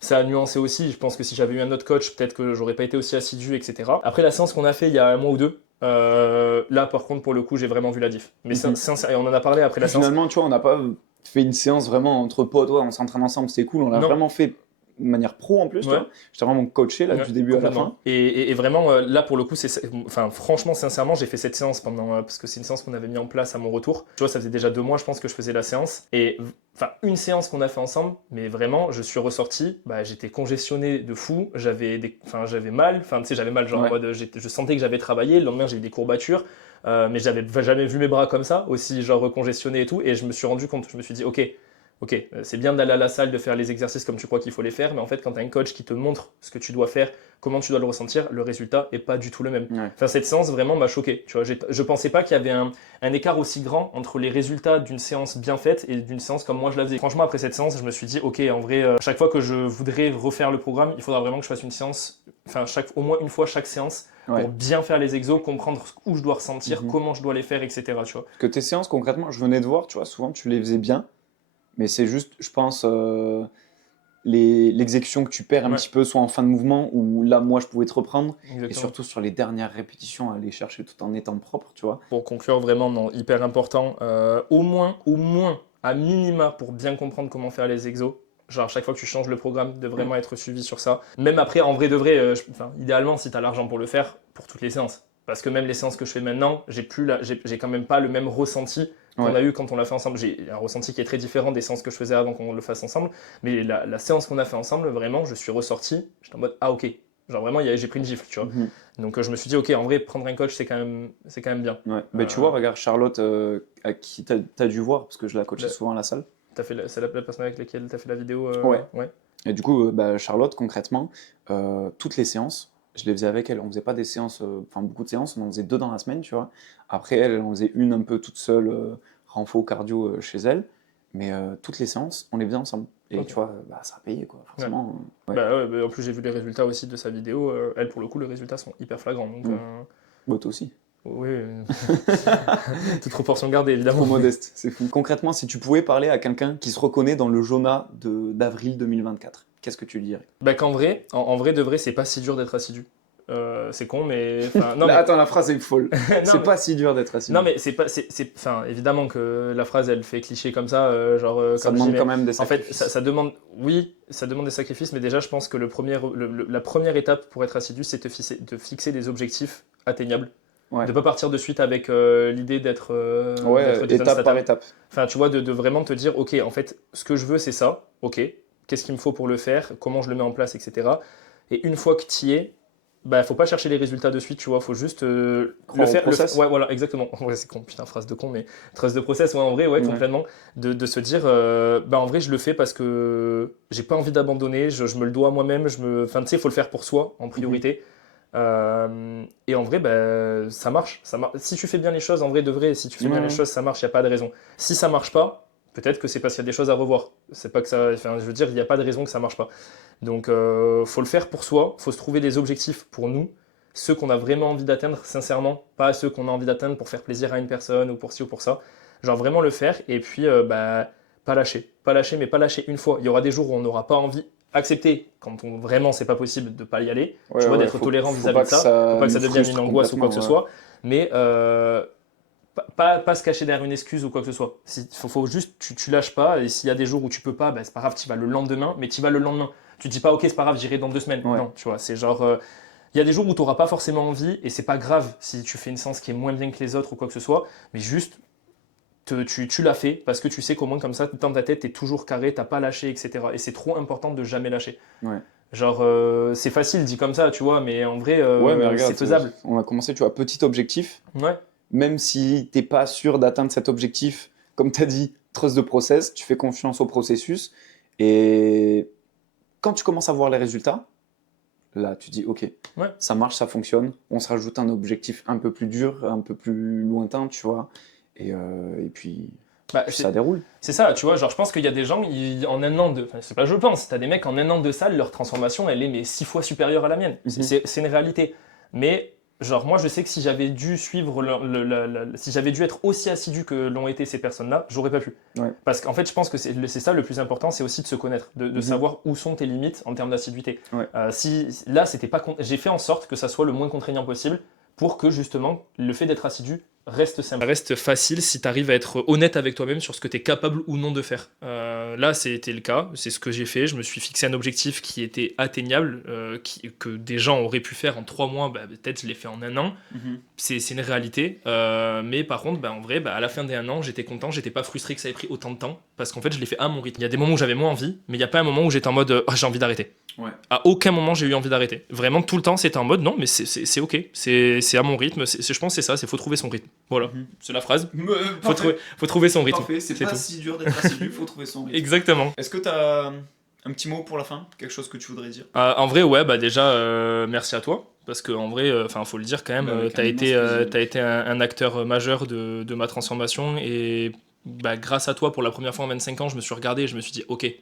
ça a nuancé aussi. Je pense que si j'avais eu un autre coach, peut-être que j'aurais pas été aussi assidu, etc. Après la séance qu'on a fait il y a un mois ou deux, là par contre pour le coup j'ai vraiment vu la diff. Mais sincère, et on en a parlé après la séance. Finalement, tu vois, on n'a pas fait une séance vraiment entre potes, ouais, on s'entraîne ensemble, c'était cool. On l'a Non. vraiment fait de manière pro en plus, tu Ouais. vois. J'étais vraiment coaché là Ouais, du début à la complètement. fin. Et vraiment, là pour le coup, enfin, franchement, sincèrement, j'ai fait cette séance parce que c'est une séance qu'on avait mis en place à mon retour. Tu vois, ça faisait déjà 2 mois, je pense, que je faisais la séance. Et enfin, une séance qu'on a fait ensemble, mais vraiment, je suis ressorti, bah, j'étais congestionné de fou, enfin, j'avais mal, enfin, tu sais, j'avais mal, genre Ouais. en mode, je sentais que j'avais travaillé. Le lendemain, j'ai eu des courbatures, mais j'avais jamais vu mes bras comme ça, aussi genre congestionné et tout. Et je me suis rendu compte, je me suis dit, ok, c'est bien d'aller à la salle, de faire les exercices comme tu crois qu'il faut les faire, mais en fait, quand tu as un coach qui te montre ce que tu dois faire, comment tu dois le ressentir, le résultat est pas du tout le même. Ouais. Enfin, cette séance vraiment m'a choqué. Tu vois, je pensais pas qu'il y avait un écart aussi grand entre les résultats d'une séance bien faite et d'une séance comme moi je la faisais. Franchement, après cette séance, je me suis dit, ok, en vrai, chaque fois que je voudrais refaire le programme, il faudra vraiment que je fasse une séance, enfin, au moins une fois chaque séance, Ouais. pour bien faire les exos, comprendre où je dois ressentir, comment je dois les faire, etc. Tu vois. Parce que tes séances, concrètement, je venais de voir, tu vois, souvent tu les faisais bien, mais c'est juste, je pense, l'exécution que tu perds un Ouais. petit peu, soit en fin de mouvement, ou là, moi, je pouvais te reprendre, Exactement. et surtout sur les dernières répétitions, aller chercher tout en étant propre, tu vois. Pour conclure, vraiment, non, hyper important. Au moins, à minima, pour bien comprendre comment faire les exos. Genre, chaque fois que tu changes le programme, de vraiment être suivi sur ça. Même après, en vrai de vrai, enfin, idéalement, si tu as l'argent pour le faire, pour toutes les séances. Parce que même les séances que je fais maintenant, j'ai quand même pas le même ressenti qu'on Ouais. a eu quand on l'a fait ensemble. J'ai un ressenti qui est très différent des séances que je faisais avant qu'on le fasse ensemble. Mais la séance qu'on a fait ensemble, vraiment, je suis ressorti. J'étais en mode, ah ok. Genre vraiment, j'ai pris une gifle, tu vois. Mhm. Donc je me suis dit, ok, en vrai, prendre un coach, c'est quand même bien. Ouais. Mais tu vois, regarde Charlotte, à qui t'as dû voir, parce que je la coachais souvent à la salle. C'est la personne avec laquelle tu as fait la vidéo Ouais. Ouais. Et du coup, bah, Charlotte, concrètement, toutes les séances, je les faisais avec elle. On faisait pas des séances, enfin beaucoup de séances, on en faisait 2 dans la semaine, tu vois. Après, elle en faisait une un peu toute seule, renfo cardio chez elle. Mais toutes les séances, on les faisait ensemble. Et Ok. tu vois, bah, ça a payé, quoi, forcément. Ouais. Bah ouais, bah, en plus, j'ai vu les résultats aussi de sa vidéo. Elle, pour le coup, les résultats sont hyper flagrants. Donc, Bah, toi aussi. oui, toute proportion gardée, Trop évidemment. modeste, c'est fou. Concrètement, si tu pouvais parler à quelqu'un qui se reconnaît dans le Jonah d'avril 2024, qu'est-ce que tu lui dirais? Bah qu'en vrai, en vrai de vrai, c'est pas si dur d'être assidu. C'est con, mais... Non, mais... Attends, la phrase est folle. non, C'est mais... pas si dur d'être assidu. Non, mais c'est pas... Enfin, évidemment que la phrase, elle fait cliché comme ça, Ça comme je dis, demande mais quand même des en fait, sacrifices. ça demande... Oui, ça demande des sacrifices, mais déjà, je pense que la première étape pour être assidu, c'est de fixer des objectifs atteignables. Ouais. De pas partir de suite avec l'idée d'être Ouais, Jason étape par Statham. étape. Enfin, tu vois, de vraiment te dire, ok, en fait, ce que je veux, c'est ça, ok, qu'est-ce qu'il me faut pour le faire, comment je le mets en place, etc. Et une fois que tu y es, bah, faut pas chercher les résultats de suite, tu vois, faut juste le Croire au faire. process. Ouais, voilà, exactement. Ouais, c'est con, putain, phrase de con, mais trace de process, ouais, en vrai, ouais, Ouais. complètement. De se dire, bah, en vrai, je le fais parce que j'ai pas envie d'abandonner, je me le dois à moi-même, enfin, tu sais, il faut le faire pour soi, en priorité. Et en vrai, bah, ça marche. Si tu fais bien les choses, en vrai de vrai, si tu fais bien les Ouais. choses, ça marche, il n'y a pas de raison. Si ça marche pas, peut-être que c'est parce qu'il y a des choses à revoir. C'est pas que ça. Enfin, je veux dire, il n'y a pas de raison que ça marche pas. Donc, faut le faire pour soi, faut se trouver des objectifs pour nous, ceux qu'on a vraiment envie d'atteindre, sincèrement, pas ceux qu'on a envie d'atteindre pour faire plaisir à une personne ou pour ci ou pour ça. Genre vraiment le faire et puis, bah, pas lâcher. Pas lâcher, mais pas lâcher une fois. Il y aura des jours où on n'aura pas envie. Accepter quand vraiment c'est pas possible de pas y aller, Ouais, tu vois, ouais, d'être tolérant faut vis-à-vis pas de que ça, faut ça pas que ça nous devienne une frustre angoisse ou quoi que ce complètement. soit, mais pas se cacher derrière une excuse ou quoi que ce soit. Faut juste, tu lâches pas, et s'il y a des jours où tu peux pas, bah, c'est pas grave, tu vas le lendemain, mais tu vas le lendemain. Tu te dis pas, ok, c'est pas grave, j'irai dans 2 semaines. Ouais. Non, tu vois, c'est genre, il y a des jours où tu n'auras pas forcément envie, et c'est pas grave si tu fais une séance qui est moins bien que les autres ou quoi que ce soit, mais juste, tu l'as fait parce que tu sais qu'au moins comme ça, dans ta tête, t'es toujours carré, t'as pas lâché, etc. Et c'est trop important de jamais lâcher. Ouais. Genre, c'est facile dit comme ça, tu vois, mais en vrai, Ouais, mais c'est regarde, faisable. on a commencé, tu vois, petit objectif. Ouais, Même si t'es pas sûr d'atteindre cet objectif, comme tu as dit, trust de process, tu fais confiance au processus. Et quand tu commences à voir les résultats, là, tu dis, OK, Ouais. ça marche, ça fonctionne. On se rajoute un objectif un peu plus dur, un peu plus lointain, tu vois. Et puis, Bah, ça déroule. c'est ça, tu vois, genre je pense qu'il y a des gens, en un an de... Enfin, c'est pas je pense, t'as des mecs en un an de salle, leur transformation, elle est mais 6 fois supérieure à la mienne. C'est une réalité. Mais, genre moi je sais que si j'avais dû suivre, si j'avais dû être aussi assidu que l'ont été ces personnes-là, j'aurais pas pu. Ouais. Parce qu'en fait je pense que c'est ça le plus important, c'est aussi de se connaître, de savoir où sont tes limites en termes d'assiduité. Ouais. Là, c'était pas... J'ai fait en sorte que ça soit le moins contraignant possible pour que justement le fait d'être assidu reste simple. Ça reste facile si tu arrives à être honnête avec toi-même sur ce que tu es capable ou non de faire. Là, c'était le cas, c'est ce que j'ai fait. Je me suis fixé un objectif qui était atteignable, que des gens auraient pu faire en 3 mois, bah, peut-être je l'ai fait en 1 an. C'est une réalité. Mais par contre, bah, en vrai, bah, à la fin des 1 an, j'étais content, j'étais pas frustré que ça ait pris autant de temps, parce qu'en fait, je l'ai fait à mon rythme. Il y a des moments où j'avais moins envie, mais il n'y a pas un moment où j'étais en mode j'ai envie d'arrêter. Ouais. À aucun moment j'ai eu envie d'arrêter. Vraiment tout le temps c'était en mode non mais c'est ok, c'est à mon rythme. Je pense que c'est ça, c'est faut trouver son rythme. Voilà, c'est la phrase. Faut trouver son rythme. Parfait, c'est pas tout. si dur d'être assidu, faut trouver son rythme. Exactement. Est-ce que tu as un petit mot pour la fin? Quelque chose que tu voudrais dire? En vrai ouais bah déjà merci à toi. Parce qu'en vrai, faut le dire quand même, t'as été un acteur majeur de ma transformation et bah, grâce à toi pour la première fois en 25 ans je me suis regardé et je me suis dit ok,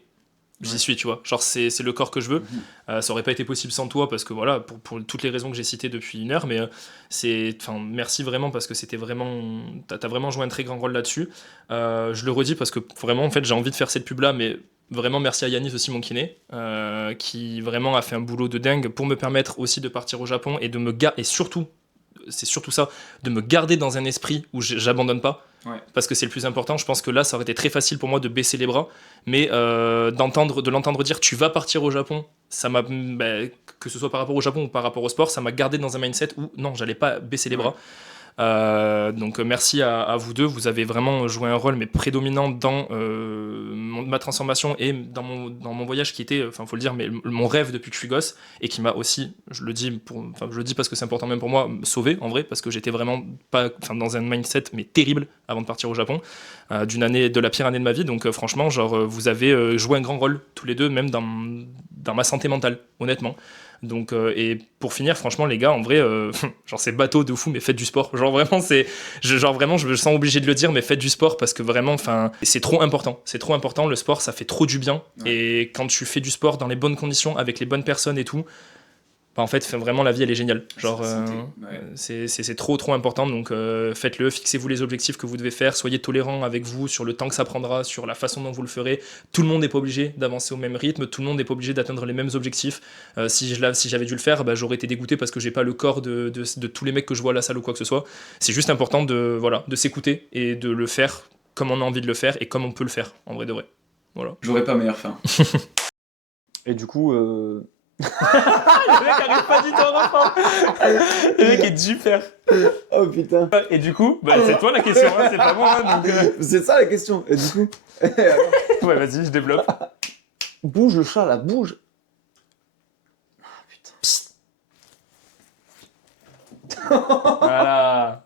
j'y suis, tu vois. Genre, c'est le corps que je veux. Ça aurait pas été possible sans toi, parce que voilà, pour toutes les raisons que j'ai citées depuis 1 heure, mais merci vraiment, parce que c'était vraiment. T'as vraiment joué un très grand rôle là-dessus. Je le redis, parce que vraiment, en fait, j'ai envie de faire cette pub-là, mais vraiment, merci à Yanis aussi, mon kiné, qui vraiment a fait un boulot de dingue pour me permettre aussi de partir au Japon et de me et surtout, c'est surtout ça, de me garder dans un esprit où j'abandonne pas. Ouais. Parce que c'est le plus important. Je pense que là, ça aurait été très facile pour moi de baisser les bras, mais de l'entendre dire tu vas partir au Japon, ça m'a, que ce soit par rapport au Japon ou par rapport au sport, ça m'a gardé dans un mindset où non, j'allais pas baisser les bras. Donc merci à vous deux, vous avez vraiment joué un rôle mais prédominant dans ma transformation et dans mon voyage qui était, faut le dire, mais mon rêve depuis que je suis gosse et qui m'a aussi, je le dis parce que c'est important même pour moi, sauvé en vrai, parce que j'étais vraiment pas, dans un mindset mais terrible avant de partir au Japon, de la pire année de ma vie. Donc franchement, genre vous avez joué un grand rôle tous les deux, même dans ma santé mentale, honnêtement. Donc, et pour finir, franchement, les gars, en vrai, genre c'est bateau de fou, mais faites du sport. Genre vraiment, je me sens obligé de le dire, mais faites du sport parce que vraiment, c'est trop important. C'est trop important. Le sport, ça fait trop du bien. Ouais. Et quand tu fais du sport dans les bonnes conditions, avec les bonnes personnes et tout, en fait, vraiment, la vie, elle est géniale. Genre, c'est trop important. Donc, faites-le. Fixez-vous les objectifs que vous devez faire. Soyez tolérants avec vous sur le temps que ça prendra, sur la façon dont vous le ferez. Tout le monde n'est pas obligé d'avancer au même rythme. Tout le monde n'est pas obligé d'atteindre les mêmes objectifs. Si j'avais dû le faire, j'aurais été dégoûté parce que j'ai pas le corps de tous les mecs que je vois à la salle ou quoi que ce soit. C'est juste important de s'écouter et de le faire comme on a envie de le faire et comme on peut le faire, en vrai de vrai. Voilà. J'aurais pas meilleure fin. Et du coup... Le mec arrive pas du tout en enfant. Le mec est super. Oh putain. Et du coup, c'est toi la question, hein, c'est pas moi. Donc, c'est ça la question. Et du coup. Ouais, vas-y, je développe. Bouge le chat là, bouge. Ah putain. Psst. Voilà.